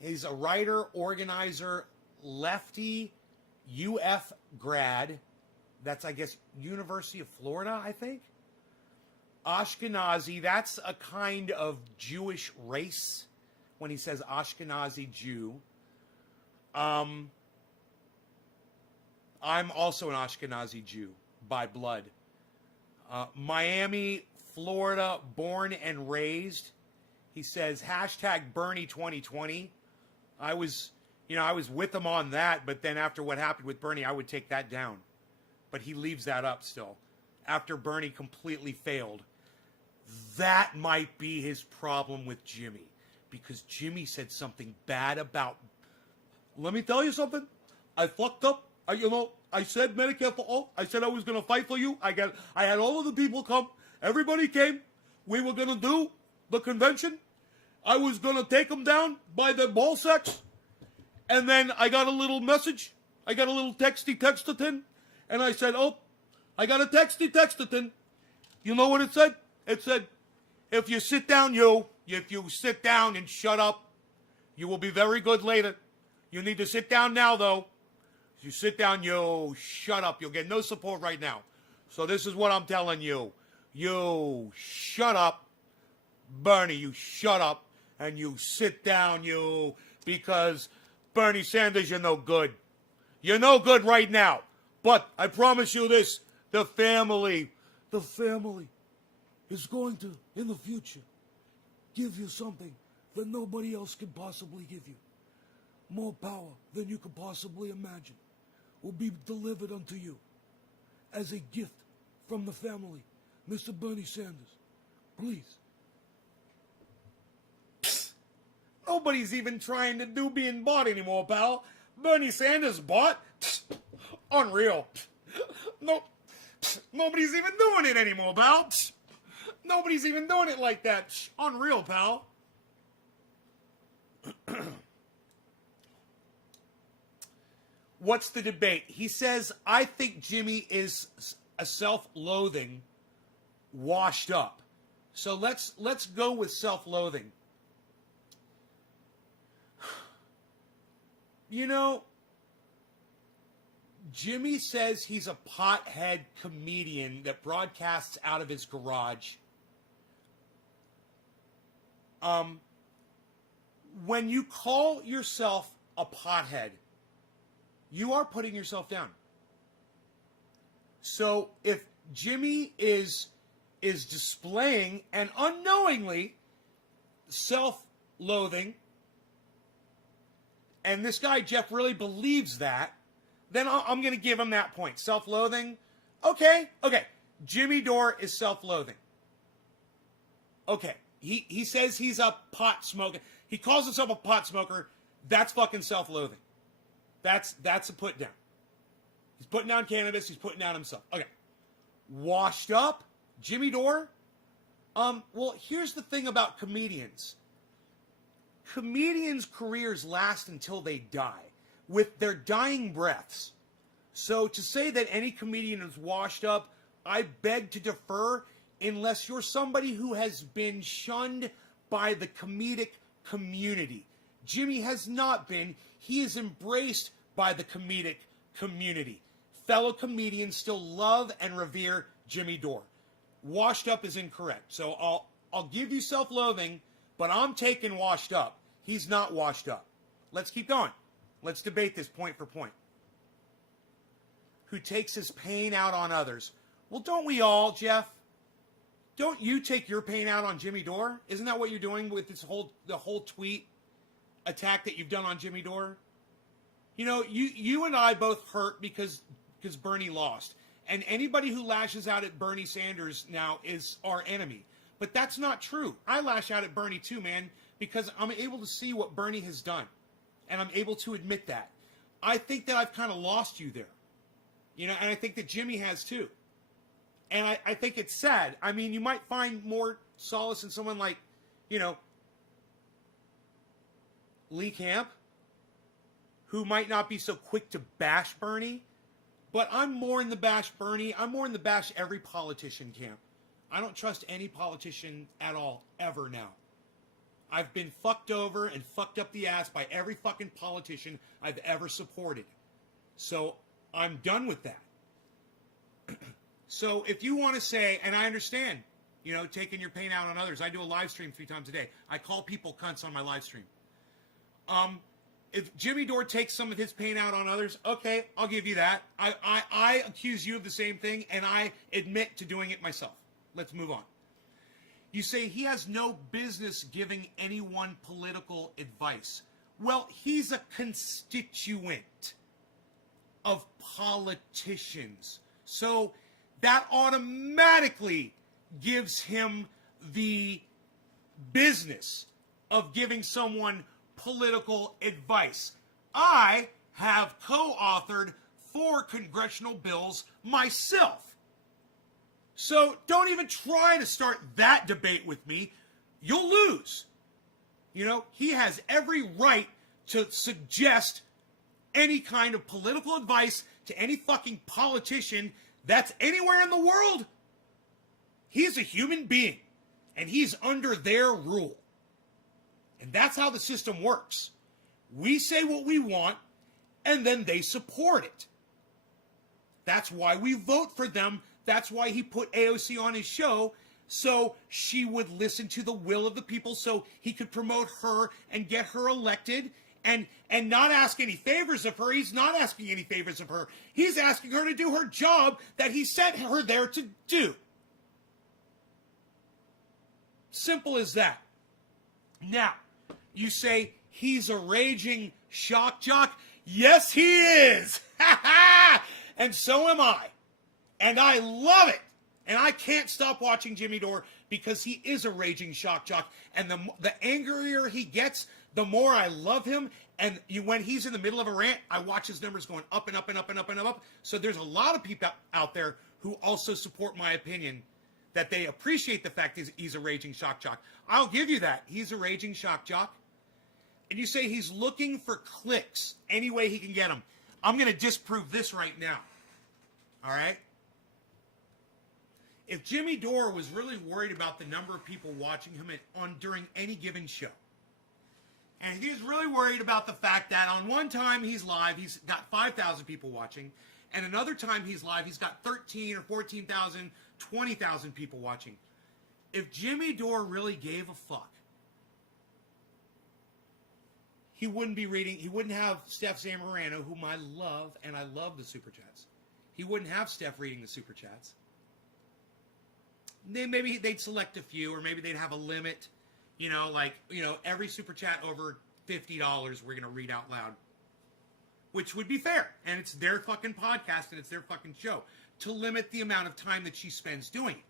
He's a writer, organizer, lefty, UF grad. That's, I guess, University of Florida, I think. Ashkenazi, that's a kind of Jewish race when he says Ashkenazi Jew. I'm also an Ashkenazi Jew by blood. Miami, Florida, born and raised. He says, hashtag Bernie 2020. I was with him on that, but then after what happened with Bernie, I would take that down. But he leaves that up still. After Bernie completely failed. That might be his problem with Jimmy. Because Jimmy said something bad about... Let me tell you something. I fucked up. I said Medicare for all. I said I was going to fight for you. I had all of the people come. Everybody came. We were going to do the convention. I was going to take them down by their ball sacks. And then I got a little message. I got a little texty-textatin. And I said, oh, I got a texty-textatin. You know what it said? It said, if you sit down and shut up, you will be very good later. You need to sit down now, though. If you sit down, shut up. You'll get no support right now. So this is what I'm telling you. You shut up. Bernie, you shut up. And you sit down, because Bernie Sanders, you're no good. You're no good right now. But I promise you this, the family is going to, in the future, give you something that nobody else can possibly give you. More power than you could possibly imagine will be delivered unto you as a gift from the family. Mr. Bernie Sanders, please. Psst. Nobody's even trying to do being bought anymore, pal. Bernie Sanders bought? Psst. Unreal. No, nobody's even doing it anymore, pal. Psst. Nobody's even doing it like that. Psst. Unreal, pal. What's the debate? He says, I think Jimmy is a self-loathing washed up. So let's go with self-loathing. You know, Jimmy says he's a pothead comedian that broadcasts out of his garage. When you call yourself a pothead, you are putting yourself down. So if Jimmy is displaying and unknowingly self-loathing, and this guy Jeff really believes that, then I'm going to give him that point. Self-loathing, okay. Jimmy Dore is self-loathing. Okay, he says he's a pot smoker. He calls himself a pot smoker. That's fucking self-loathing. That's a put down. He's putting down cannabis. He's putting down himself. Okay. Washed up, Jimmy Dore. Well, here's the thing about comedians. Comedians' careers last until they die, with their dying breaths. So to say that any comedian is washed up, I beg to defer, unless you're somebody who has been shunned by the comedic community. Jimmy has not been. He is embraced by the comedic community. Fellow comedians still love and revere Jimmy Dore. Washed up is incorrect. So I'll give you self-loathing, but I'm taking washed up. He's not washed up. Let's keep going. Let's debate this point for point. Who takes his pain out on others? Well, don't we all, Jeff? Don't you take your pain out on Jimmy Dore? Isn't that what you're doing with the whole tweet attack that you've done on Jimmy Dore? You know, you and I both hurt because Bernie lost. And anybody who lashes out at Bernie Sanders now is our enemy. But that's not true. I lash out at Bernie too, man, because I'm able to see what Bernie has done. And I'm able to admit that. I think that I've kind of lost you there. You know, and I think that Jimmy has too. And I think it's sad. I mean, you might find more solace in someone like, you know, Lee Camp, who might not be so quick to bash Bernie. But I'm more in the bash Bernie. I'm more in the bash every politician camp. I don't trust any politician at all, ever now. I've been fucked over and fucked up the ass by every fucking politician I've ever supported. So I'm done with that. So if you want to say, and I understand, you know, taking your pain out on others. I do a live stream 3 times a day. I call people cunts on my live stream. If Jimmy Dore takes some of his pain out on others, okay, I'll give you that. I accuse you of the same thing, and I admit to doing it myself. Let's move on. You say he has no business giving anyone political advice. Well, he's a constituent of politicians. So that automatically gives him the business of giving someone political advice. I have co-authored 4 congressional bills myself. So don't even try to start that debate with me. You'll lose. You know, he has every right to suggest any kind of political advice to any fucking politician that's anywhere in the world. He's a human being, and he's under their rule. And that's how the system works. We say what we want, and then they support it. That's why we vote for them. That's why he put AOC on his show, so she would listen to the will of the people, so he could promote her and get her elected, and not ask any favors of her. He's not asking any favors of her. He's asking her to do her job that he sent her there to do. Simple as that. Now, you say he's a raging shock jock. Yes, he is. And so am I. And I love it. And I can't stop watching Jimmy Dore because he is a raging shock jock. And the angrier he gets, the more I love him. And when he's in the middle of a rant, I watch his numbers going up and up and up and up and up. So there's a lot of people out there who also support my opinion, that they appreciate the fact he's a raging shock jock. I'll give you that. He's a raging shock jock. And you say he's looking for clicks any way he can get them. I'm going to disprove this right now. All right? If Jimmy Dore was really worried about the number of people watching him during any given show, and he's really worried about the fact that on one time he's live, he's got 5,000 people watching, and another time he's live, he's got 13 or 14,000, 20,000 people watching. If Jimmy Dore really gave a fuck, he wouldn't be reading, he wouldn't have Steph Zamorano, whom I love, and I love the Super Chats. He wouldn't have Steph reading the Super Chats. Maybe they'd select a few, or maybe they'd have a limit, every Super Chat over $50 we're going to read out loud. Which would be fair, and it's their fucking podcast, and it's their fucking show, to limit the amount of time that she spends doing it.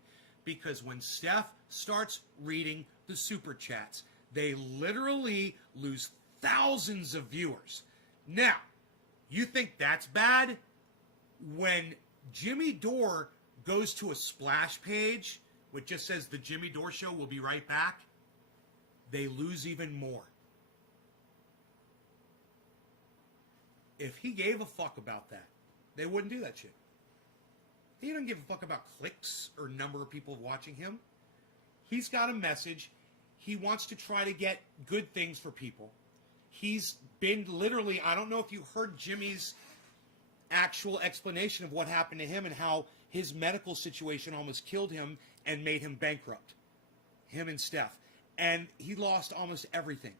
Because when Steph starts reading the Super Chats, they literally lose thousands of viewers. Now, you think that's bad? When Jimmy Dore goes to a splash page, which just says the Jimmy Dore Show will be right back, they lose even more. If he gave a fuck about that, they wouldn't do that shit. He doesn't give a fuck about clicks or number of people watching him. He's got a message. He wants to try to get good things for people. He's been literally, I don't know if you heard Jimmy's actual explanation of what happened to him and how his medical situation almost killed him and made him bankrupt. Him and Steph. And he lost almost everything.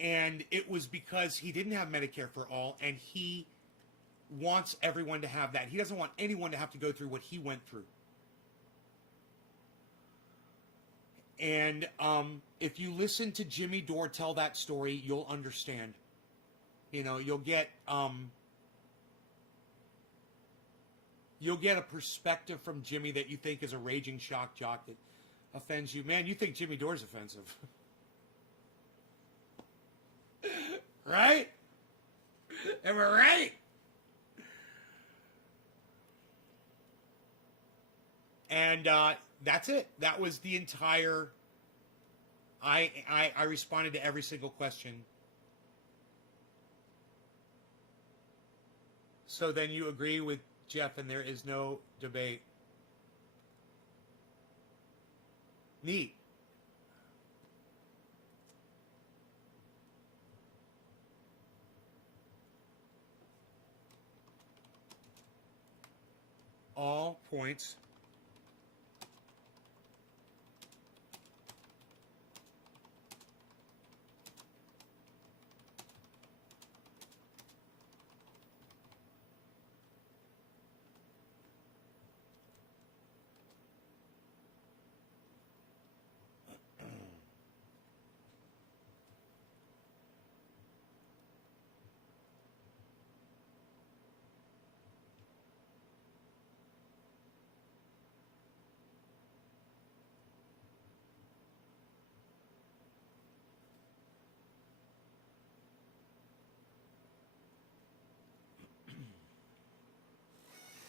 And it was because he didn't have Medicare for all, and he wants everyone to have that. He doesn't want anyone to have to go through what he went through. And if you listen to Jimmy Dore tell that story, you'll understand. You'll get a perspective from Jimmy that you think is a raging shock jock that offends you. Man, you think Jimmy Dore's offensive. Right? Am I right? And that's it. That was the entire... I responded to every single question. So then you agree with Jeff and there is no debate. Neat. All points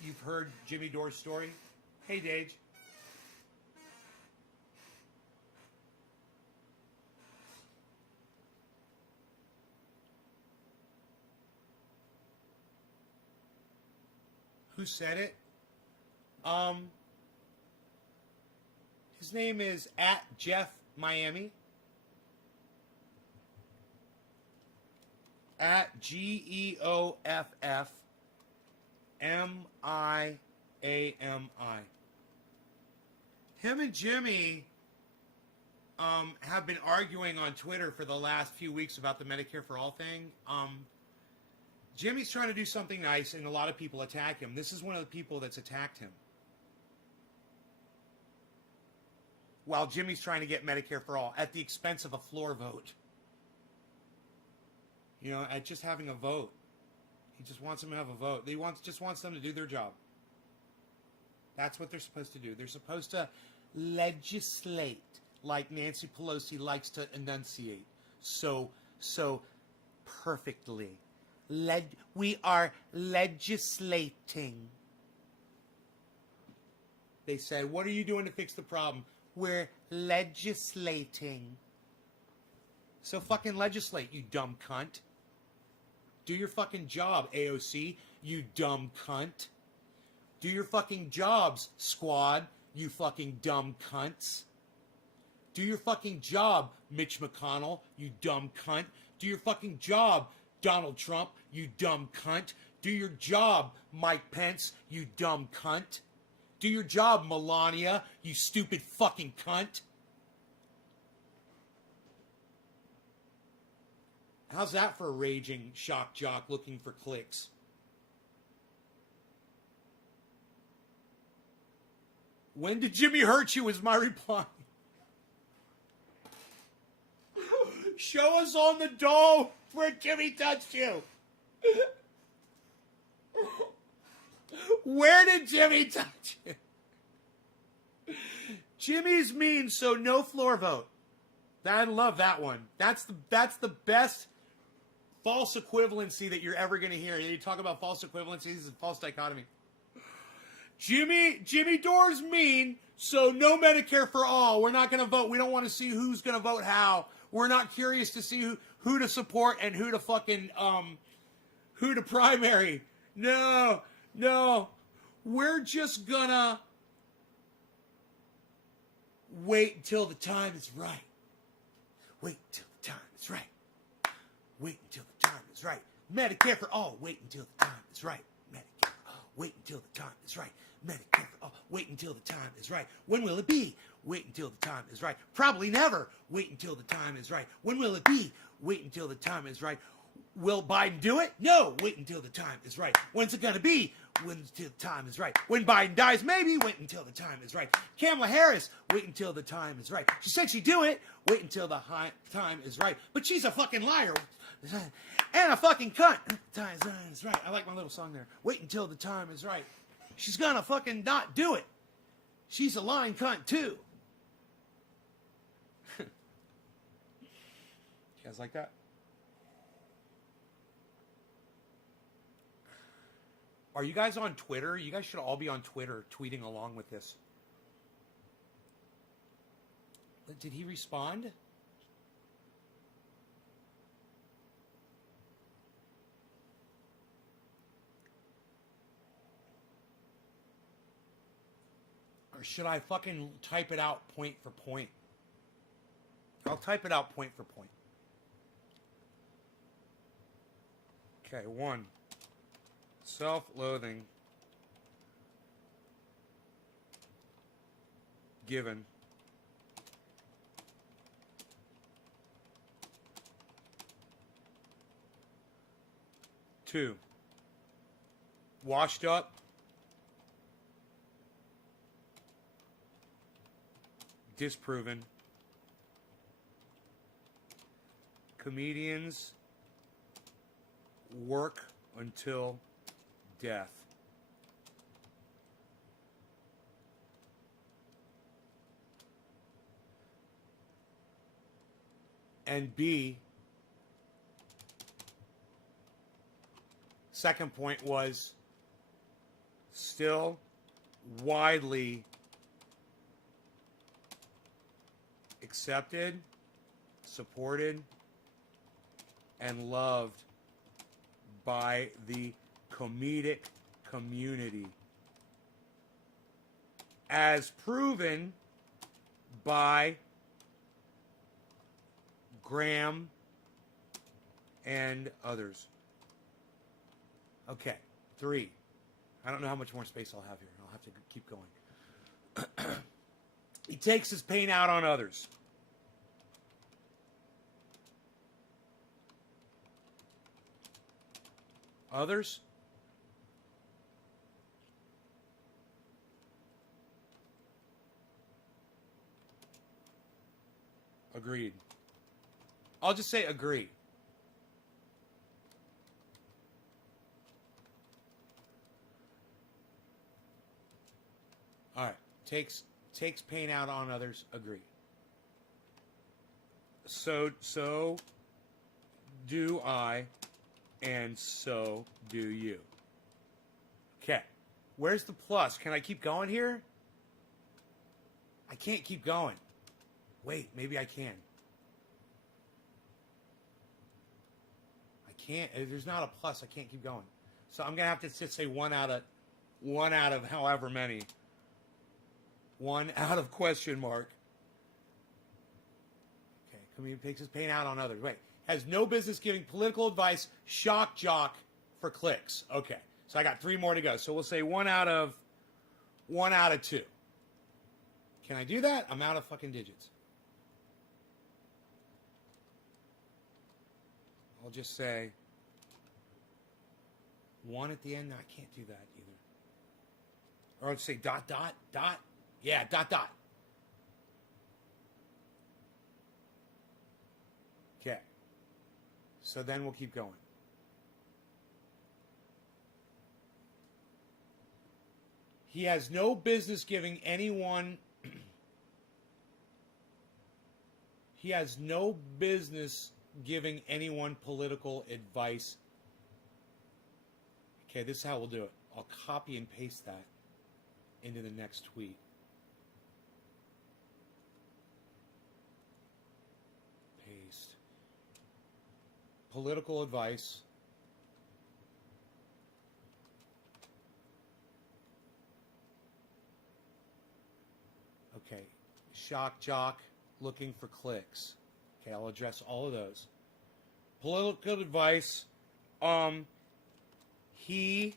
You've heard Jimmy Dore's story? Hey, Dage. Who said it? His name is @JeffMiami. @GEOFFMIAMI. Him and Jimmy have been arguing on Twitter for the last few weeks about the Medicare for All thing. Jimmy's trying to do something nice, and a lot of people attack him. This is one of the people that's attacked him. While Jimmy's trying to get Medicare for All at the expense of a floor vote. You know, at just having a vote. He just wants them to have a vote. Just wants them to do their job. That's what they're supposed to do. They're supposed to legislate like Nancy Pelosi likes to enunciate. So perfectly. We are legislating. They said, what are you doing to fix the problem? We're legislating. So fucking legislate, you dumb cunt. Do your fucking job, AOC, you dumb cunt. Do your fucking jobs, squad, you fucking dumb cunts. Do your fucking job, Mitch McConnell, you dumb cunt. Do your fucking job, Donald Trump, you dumb cunt. Do your job, Mike Pence, you dumb cunt. Do your job, Melania, you stupid fucking cunt. How's that for a raging shock jock looking for clicks? When did Jimmy hurt you is my reply. Show us on the doll where Jimmy touched you. Where did Jimmy touch you? Jimmy's mean, so no floor vote. I love that one. That's the best false equivalency that you're ever going to hear. You talk about false equivalencies and false dichotomy. Jimmy Dore's mean, so no Medicare for all. We're not going to vote. We don't want to see who's going to vote how. We're not curious to see who to support and who to fucking, who to primary. No. We're just gonna wait until the time is right. Wait until the time is right. Wait until the time is right. Medicare for all. Wait until the time is right. Medicare for all. Wait until the time is right. Medicare for all. Wait until the time is right. When will it be? Wait until the time is right. Probably never. Wait until the time is right. When will it be? Wait until the time is right. Will Biden do it? No. Wait until the time is right. When's it going to be? When until the time is right. When Biden dies, maybe. Wait until the time is right. Kamala Harris, wait until the time is right. She said she'd do it. Wait until the time is right. But she's a fucking liar. And a fucking cunt. Time is right. I like my little song there. Wait until the time is right. She's gonna fucking not do it. She's a lying cunt too. You guys like that? Are you guys on Twitter? You guys should all be on Twitter tweeting along with this. Did he respond? Or should I fucking type it out point for point? I'll type it out point for point. Okay, 1. Self-loathing given two, washed up disproven comedians work until death. And B, second point was still widely accepted, supported, and loved by the comedic community, as proven by Graham and others. Okay, 3. I don't know how much more space I'll have here. I'll have to keep going. He takes his pain out on others. Others? Agreed. I'll just say agree. All right. Takes pain out on others. Agree. So do I, and so do you. Okay. Where's the plus? Can I keep going here? I can't keep going. Wait, maybe I can. I can't. There's not a plus. I can't keep going. So I'm gonna have to just say one out of however many. One out of question mark. Okay, comedian takes his pain out on others. Wait, has no business giving political advice. Shock jock for clicks. Okay, so I got 3 more to go. So we'll say one out of 2. Can I do that? I'm out of fucking digits. I'll just say 1 at the end. No, I can't do that either. Or I'll just say dot, dot, dot. Yeah, dot, dot. Okay. So then we'll keep going. He has no business giving anyone... He has no business giving anyone political advice. Okay, this is how we'll do it. I'll copy and paste that into the next tweet. Paste. Political advice. Okay. Shock jock looking for clicks. Okay, I'll address all of those. Political advice. He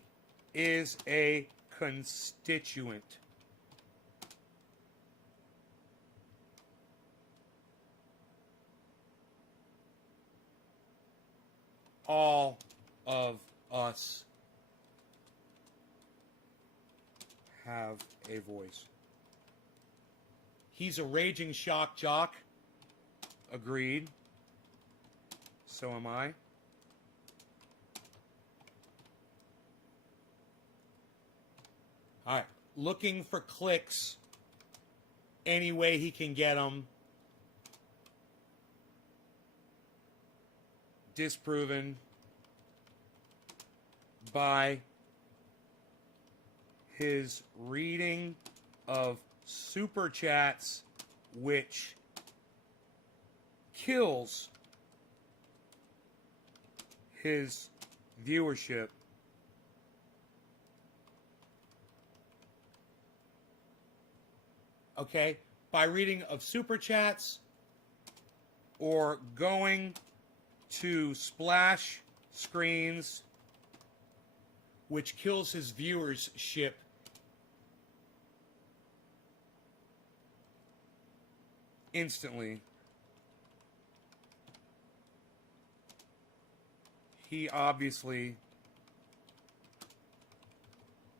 is a constituent. All of us have a voice. He's a raging shock jock. Agreed. So am I. All right. Looking for clicks any way he can get them. Disproven by his reading of super chats, which kills his viewership. Okay, by reading of super chats or going to splash screens, which kills his viewership instantly. He obviously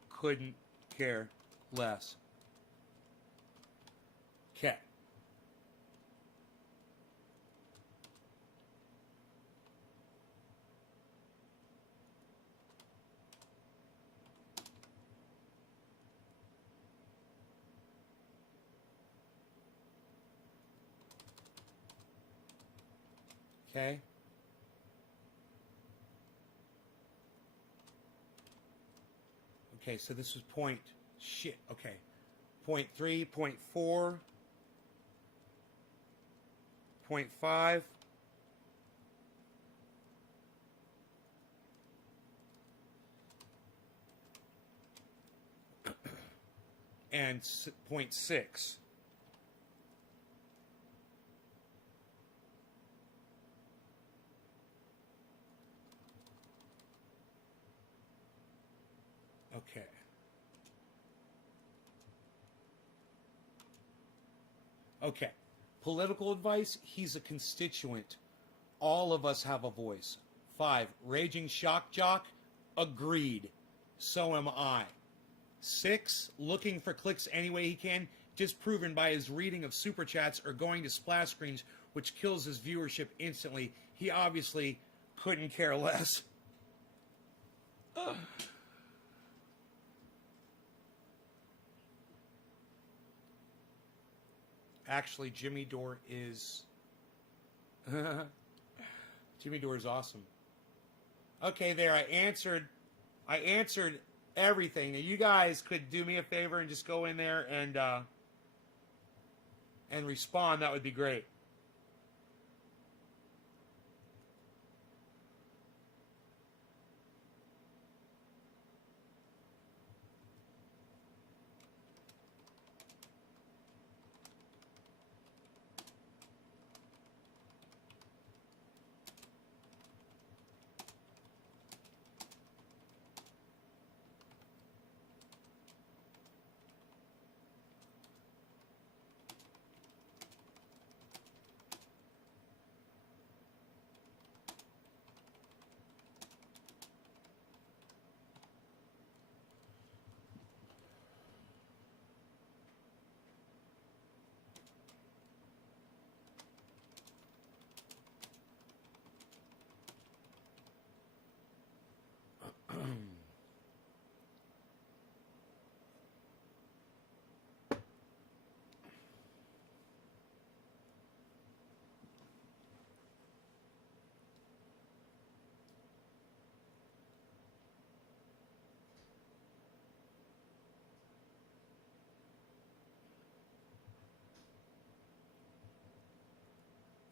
couldn't care less. Okay. Okay. Okay, so this was point 3, point 4, point 5. And point 6. Okay. Okay. Political advice, he's a constituent. All of us have a voice. 5, raging shock jock, Agreed. So am I. 6, looking for clicks any way he can, disproven by his reading of super chats or going to splash screens, which kills his viewership instantly. He obviously couldn't care less. Actually, Jimmy Dore is... Jimmy Dore is awesome. Okay, there, I answered everything. Now, you guys could do me a favor and just go in there and respond. That would be great.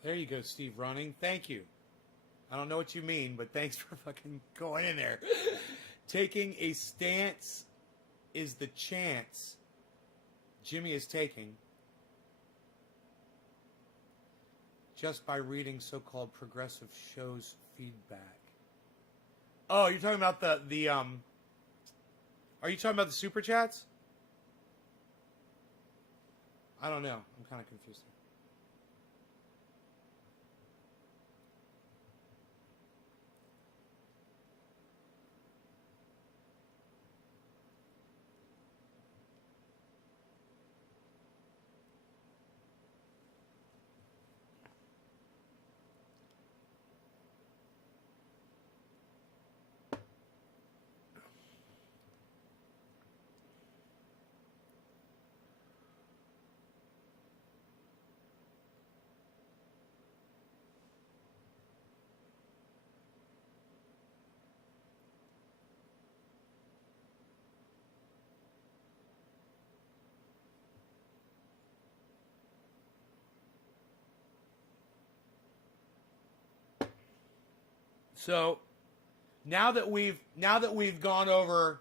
There you go, Steve Running. Thank you. I don't know what you mean, but thanks for fucking going in there. Taking a stance is the chance Jimmy is taking just by reading so-called progressive shows feedback. Oh, you're talking about the are you talking about the super chats? I don't know. I'm kind of confused. So now that we've gone over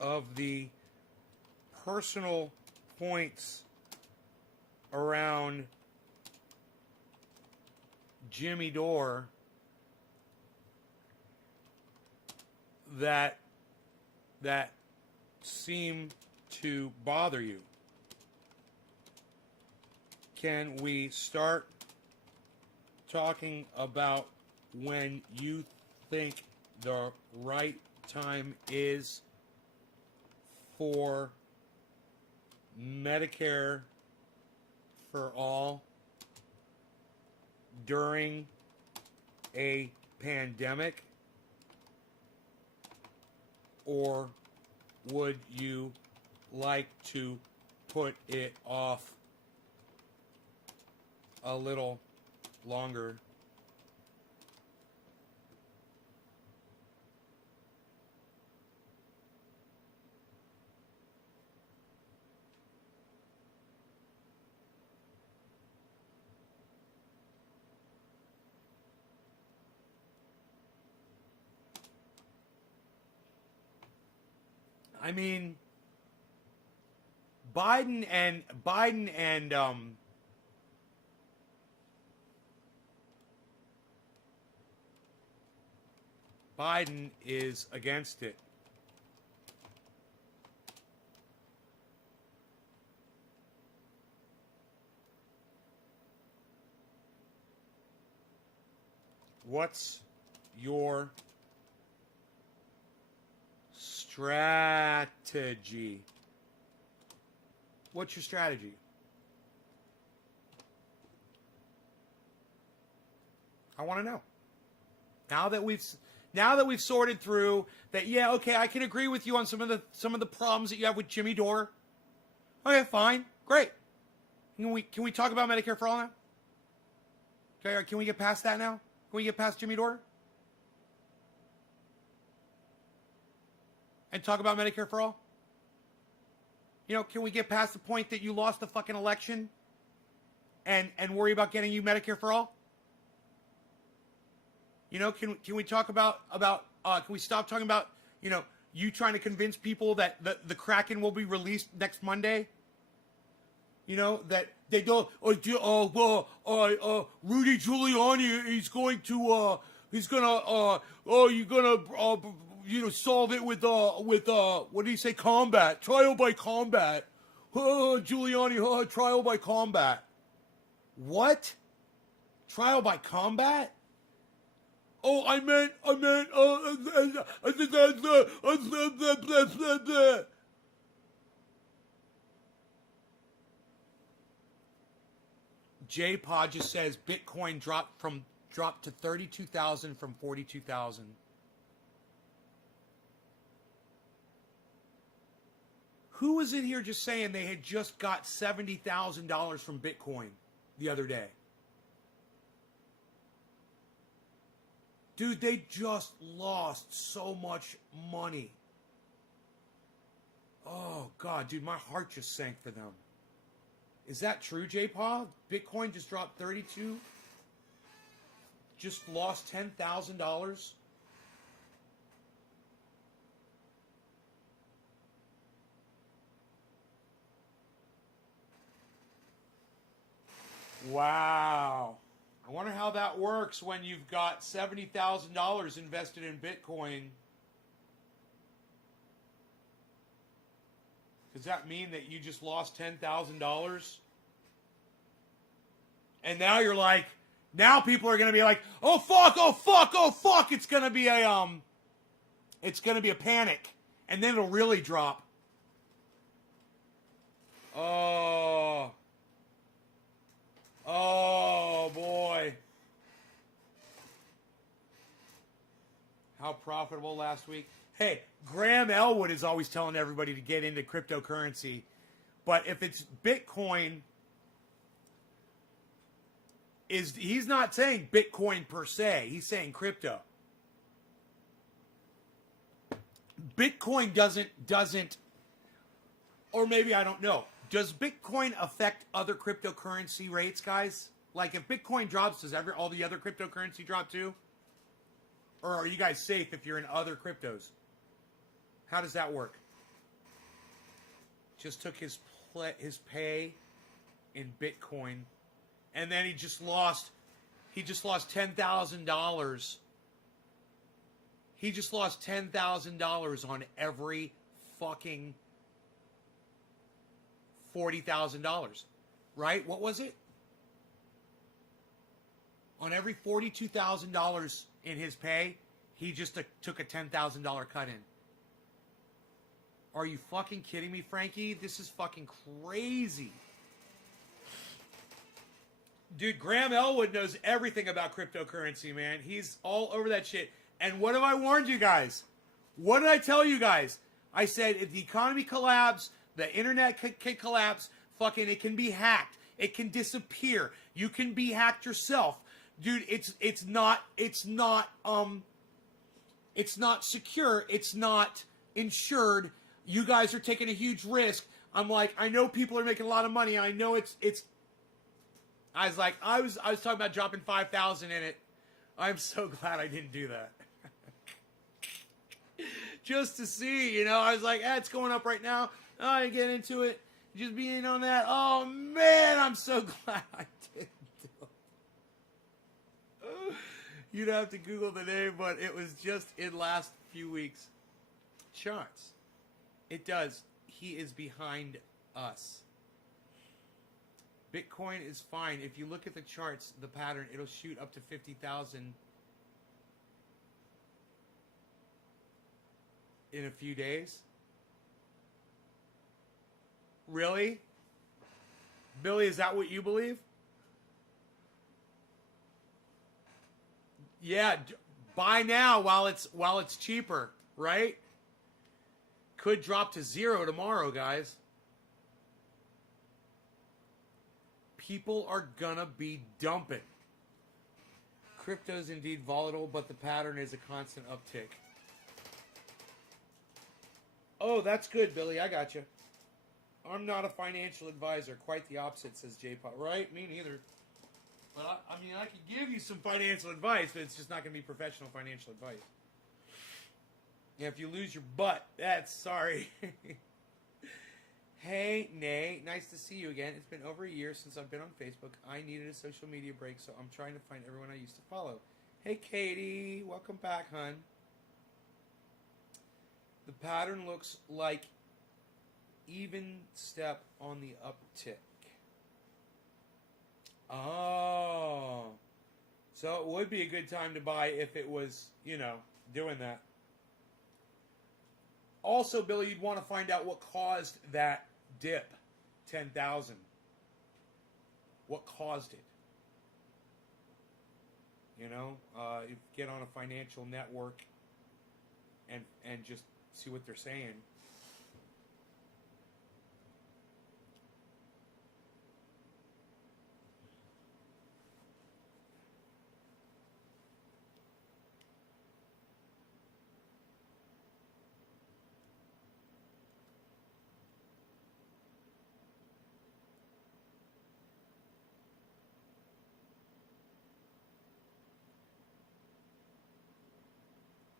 of the personal points around Jimmy Dore that seem to bother you, can we start talking about when you think the right time is for Medicare for all during a pandemic? Or would you like to put it off a little longer? I mean, Biden and Biden is against it. What's your strategy? What's your strategy? I want to know. Now that we've sorted through that, yeah, okay, I can agree with you on some of the problems that you have with Jimmy Dore. Okay, fine, great. Can we talk about Medicare for all now? Okay, can we get past that now? Can we get past Jimmy Dore? And talk about Medicare for all? You know, can we get past the point that you lost the fucking election and worry about getting you Medicare for all? You know, can we talk about can we stop talking about, you know, you trying to convince people that the Kraken will be released next Monday? You know, that they don't, Rudy Giuliani, you're gonna solve it with what do you say, combat, trial by combat. Giuliani, trial by combat. What? Trial by combat? Oh, I meant, J Pod just says Bitcoin dropped to 32,000 from 42,000. Who was in here just saying they had just got $70,000 from Bitcoin the other day? Dude, they just lost so much money. Oh, God, dude, my heart just sank for them. Is that true, J-Paw? Bitcoin just dropped 32? Just lost $10,000? Wow. I wonder how that works when you've got $70,000 invested in Bitcoin. Does that mean that you just lost $10,000? And now you're like, now people are going to be like, oh fuck, it's going to be a panic. And then it'll really drop. Oh boy. How profitable last week. Hey, Graham Elwood is always telling everybody to get into cryptocurrency. But if it's Bitcoin, he's not saying Bitcoin per se. He's saying crypto. Bitcoin doesn't, or maybe I don't know. Does Bitcoin affect other cryptocurrency rates, guys? Like if Bitcoin drops, does all the other cryptocurrency drop too? Or are you guys safe if you're in other cryptos? How does that work? Just took his pay in Bitcoin, and then he just lost $10,000. He just lost $10,000 on every fucking $40,000, right? What was it? On every $42,000 in his pay, he just took a $10,000 cut in. Are you fucking kidding me, Frankie? This is fucking crazy. Dude, Graham Elwood knows everything about cryptocurrency, man. He's all over that shit. And what have I warned you guys? What did I tell you guys? I said if the economy collapses, the internet can collapse, fucking it can be hacked. It can disappear. You can be hacked yourself. Dude, it's not secure. It's not insured. You guys are taking a huge risk. I'm like, I know people are making a lot of money. I know it's I was talking about dropping 5,000 in it. I'm so glad I didn't do that. Just to see, I was like, it's going up right now. Oh, I get into it. Just being on that. Oh man, I'm so glad I didn't do it. You'd have to Google the name, but it was just in last few weeks. Charts. It does. He is behind us. Bitcoin is fine. If you look at the charts, the pattern, it'll shoot up to 50,000 in a few days. Really? Billy, is that what you believe? Yeah, buy now while it's cheaper, right? Could drop to 0 tomorrow, guys. People are gonna be dumping. Crypto's indeed volatile, but the pattern is a constant uptick. Oh, that's good, Billy. I got you. I'm not a financial advisor. Quite the opposite, says J-Pot. Right? Me neither. But I mean, I could give you some financial advice, but it's just not going to be professional financial advice. Yeah, if you lose your butt, that's sorry. Hey, Nay, nice to see you again. It's been over a year since I've been on Facebook. I needed a social media break, so I'm trying to find everyone I used to follow. Hey, Katie, welcome back, hon. The pattern looks like even step on the uptick. Oh. So it would be a good time to buy if it was, doing that. Also, Billy, you'd want to find out what caused that dip, 10,000. What caused it? You get on a financial network and just see what they're saying.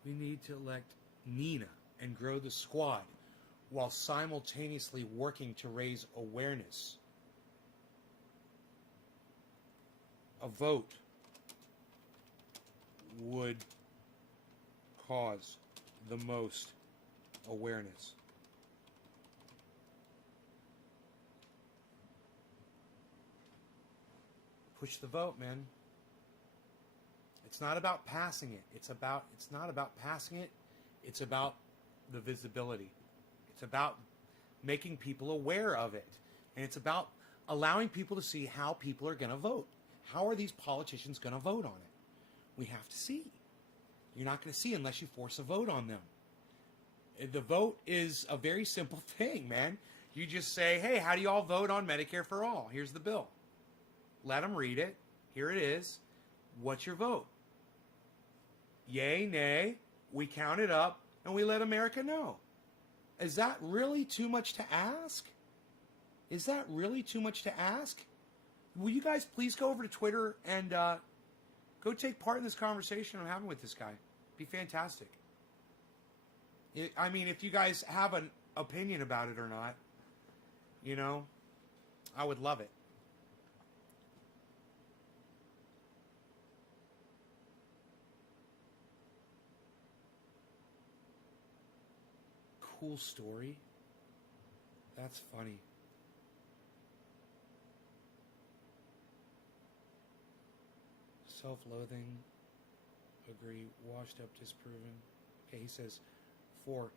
We need to elect Nina and grow the squad while simultaneously working to raise awareness. A vote would cause the most awareness. Push the vote, man. It's not about passing it. It's not about passing it. It's about the visibility. It's about making people aware of it. And it's about allowing people to see how people are going to vote. How are these politicians going to vote on it? We have to see. You're not going to see unless you force a vote on them. The vote is a very simple thing, man. You just say, hey, how do you all vote on Medicare for All? Here's the bill. Let them read it. Here it is. What's your vote? Yay, nay, we count it up, and we let America know. Is that really too much to ask? Is that really too much to ask? Will you guys please go over to Twitter and go take part in this conversation I'm having with this guy? Be fantastic. If you guys have an opinion about it or not, I would love it. Cool story. That's funny. Self-loathing. Agree. Washed up, disproven. Okay, he says, for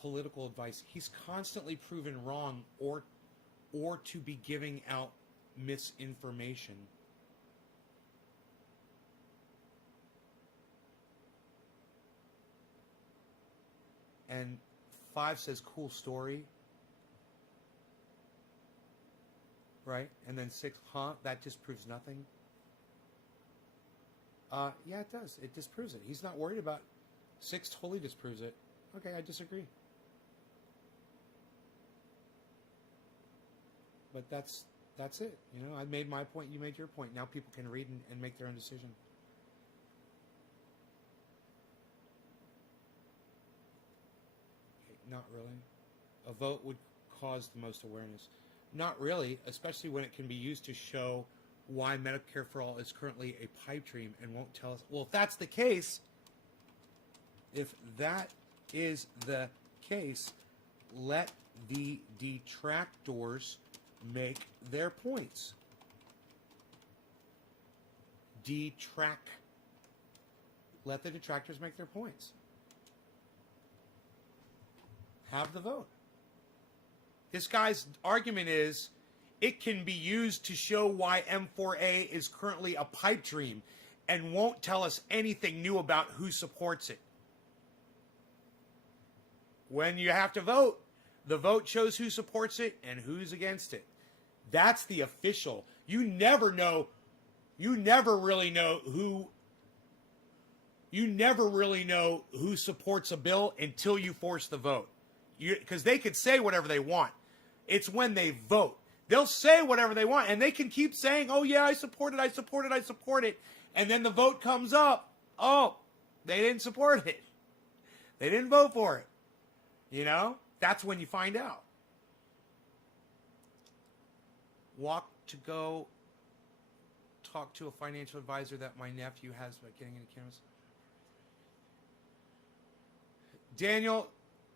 political advice, he's constantly proven wrong or to be giving out misinformation. And 5 says, cool story. Right? And then 6, that disproves nothing. Yeah, it does. It disproves it. He's not worried about 6 totally disproves it. Okay, I disagree. But that's it. I made my point, you made your point. Now people can read and make their own decision. Not really. A vote would cause the most awareness. Not really, especially when it can be used to show why Medicare for All is currently a pipe dream and won't tell us. Well, if that is the case, let the detractors make their points. Let the detractors make their points. have the vote. This guy's argument is it can be used to show why M4A is currently a pipe dream and won't tell us anything new about who supports it. When you have to vote, the vote shows who supports it and who's against it. That's the official. You never really know who supports a bill until you force the vote. Because they could say whatever they want. It's when they vote. They'll say whatever they want, and they can keep saying, oh yeah, I support it, I support it, I support it. And then the vote comes up. Oh, they didn't support it. They didn't vote for it. You know? That's when you find out. Walk to go talk to a financial advisor that my nephew has about getting into cannabis.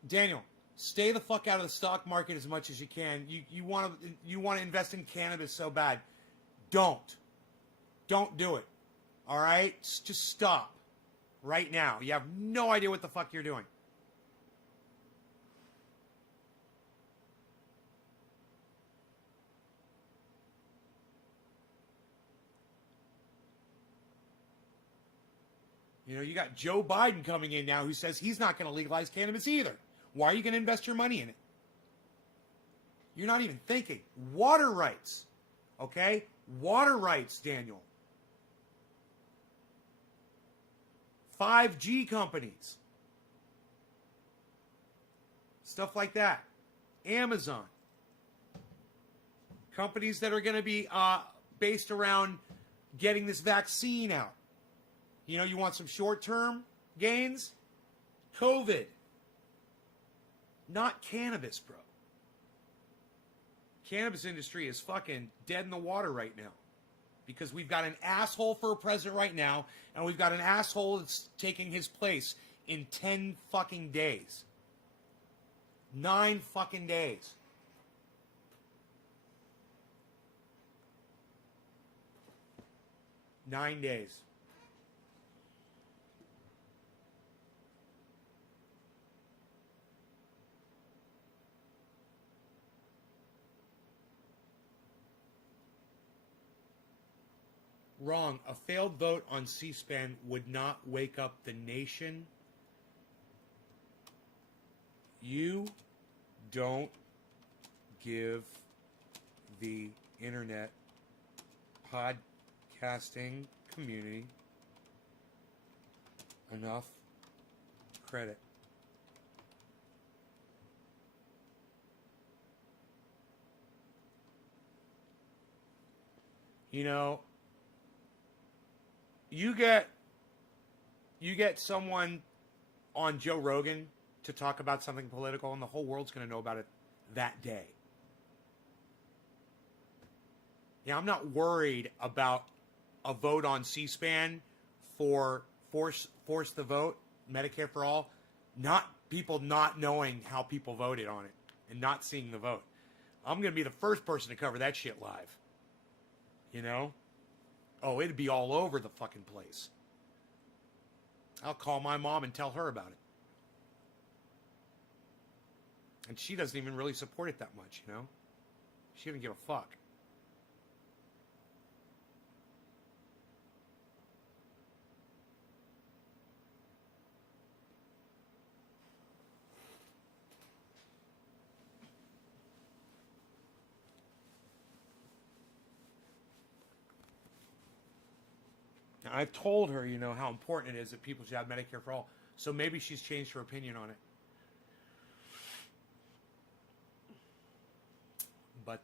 Daniel, stay the fuck out of the stock market as much as you can. You want to invest in cannabis so bad. Don't do it. All right? Just stop right now. You have no idea what the fuck you're doing. You know, you got Joe Biden coming in now who says he's not going to legalize cannabis either. Why are you going to invest your money in it? You're not even thinking. Water rights. Okay? Water rights, Daniel. 5G companies. Stuff like that. Amazon. Companies that are going to be based around getting this vaccine out. You know, you want some short-term gains? COVID. Not cannabis, bro. Cannabis industry is fucking dead in the water right now. Because we've got an asshole for a president right now, and we've got an asshole that's taking his place in 10 fucking days. 9 fucking days. Nine days. Wrong. A failed vote on C-SPAN would not wake up the nation. You don't give the internet podcasting community enough credit. You know, you get someone on Joe Rogan to talk about something political, and the whole world's going to know about it that day. Yeah, I'm not worried about a vote on C-SPAN for force the vote, Medicare for all, not people not knowing how people voted on it and not seeing the vote. I'm going to be the first person to cover that shit live. You know? Oh, it'd be all over the fucking place. I'll call my mom and tell her about it. And she doesn't even really support it that much, you know? She doesn't give a fuck. Now, I've told her, you know, how important it is that people should have Medicare for all. So maybe she's changed her opinion on it. But,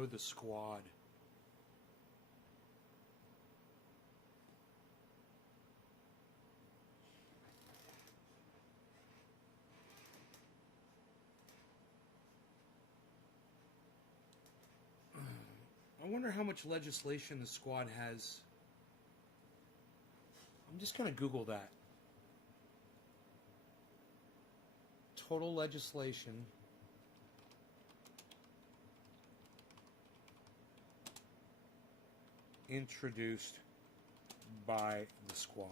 Grow the squad. I wonder how much legislation the squad has. I'm just going to Google that. Total legislation. Introduced by the squad.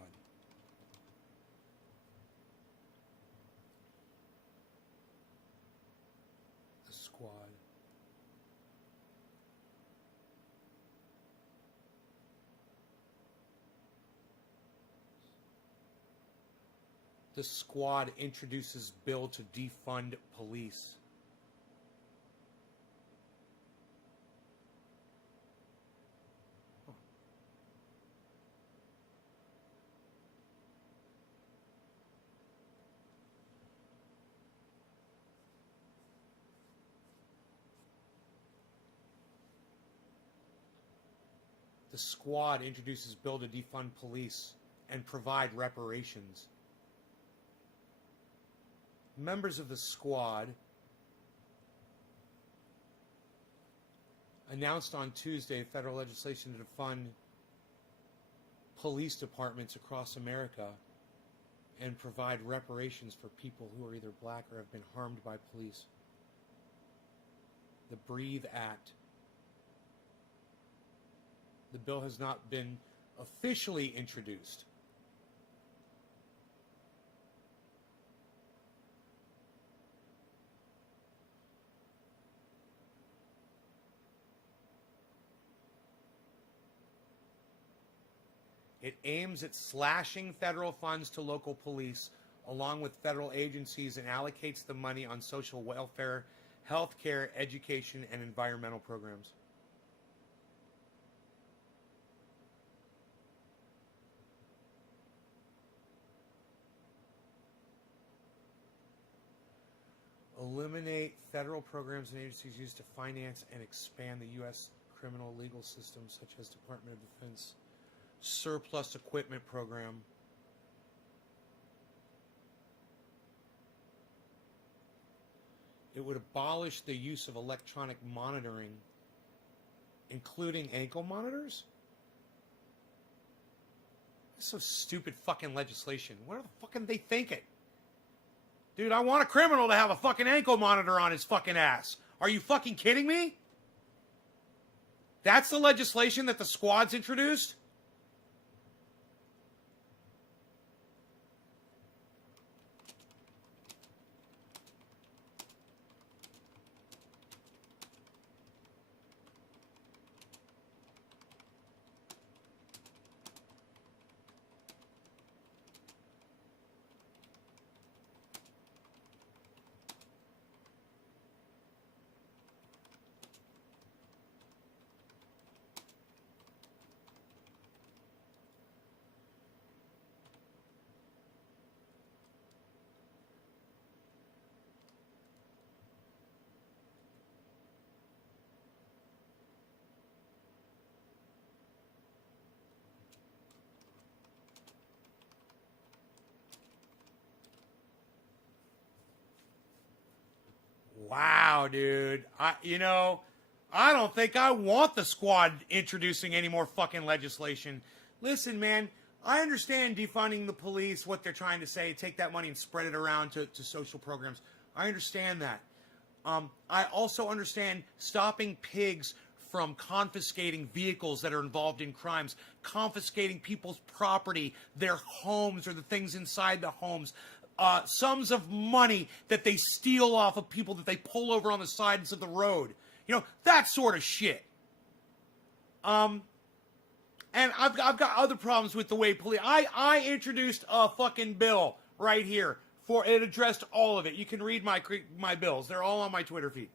The squad. The squad introduces bill to defund police. The squad introduces bill to defund police and provide reparations. Members of the squad announced on Tuesday federal legislation to defund police departments across America and provide reparations for people who are either black or have been harmed by police. The Breathe Act. The bill has not been officially introduced. It aims at slashing federal funds to local police along with federal agencies and allocates the money on social welfare, health care, education, and environmental programs. Eliminate federal programs and agencies used to finance and expand the U.S. criminal legal system, such as Department of Defense surplus equipment program. It would abolish the use of electronic monitoring, including ankle monitors. That's so stupid fucking legislation. What the fuck are they thinking? Dude, I want a criminal to have a fucking ankle monitor on his fucking ass. Are you fucking kidding me? That's the legislation that the squad's introduced? Wow, dude. I don't think I want the squad introducing any more fucking legislation. Listen, man, I understand defunding the police, what they're trying to say, take that money and spread it around to social programs. I understand that. I also understand stopping pigs from confiscating vehicles that are involved in crimes, confiscating people's property, their homes or the things inside the homes. Sums of money that they steal off of people that they pull over on the sides of the road. You know, that sort of shit. And I've got other problems with the way police... I introduced a fucking bill right here. It addressed all of it. You can read my bills. They're all on my Twitter feed.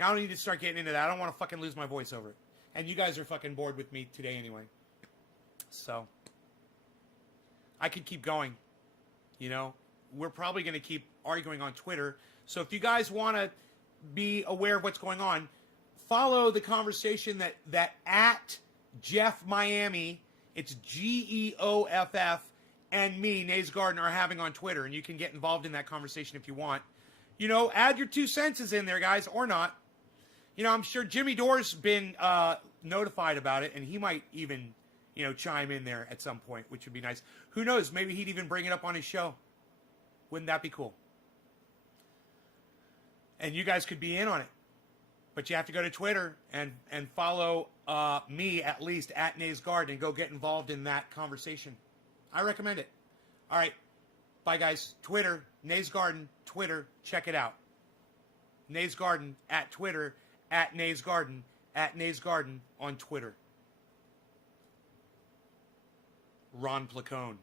I don't need to start getting into that. I don't want to fucking lose my voice over it. And you guys are fucking bored with me today anyway. So, I could keep going, you know. We're probably going to keep arguing on Twitter. So if you guys want to be aware of what's going on, follow the conversation that at Jeff Miami, it's GEOFF, and me, Nays Garden, are having on Twitter. And you can get involved in that conversation if you want. You know, add your 2 cents in there, guys, or not. You know, I'm sure Jimmy Dore's been notified about it, and he might even, you know, chime in there at some point, which would be nice. Who knows? Maybe he'd even bring it up on his show. Wouldn't that be cool? And you guys could be in on it. But you have to go to Twitter and follow me, at least, at Nays Garden, and go get involved in that conversation. I recommend it. All right. Bye, guys. Twitter, Nays Garden, Twitter. Check it out. Nays Garden at Twitter, at Nays Garden on Twitter. RonPlacone.com.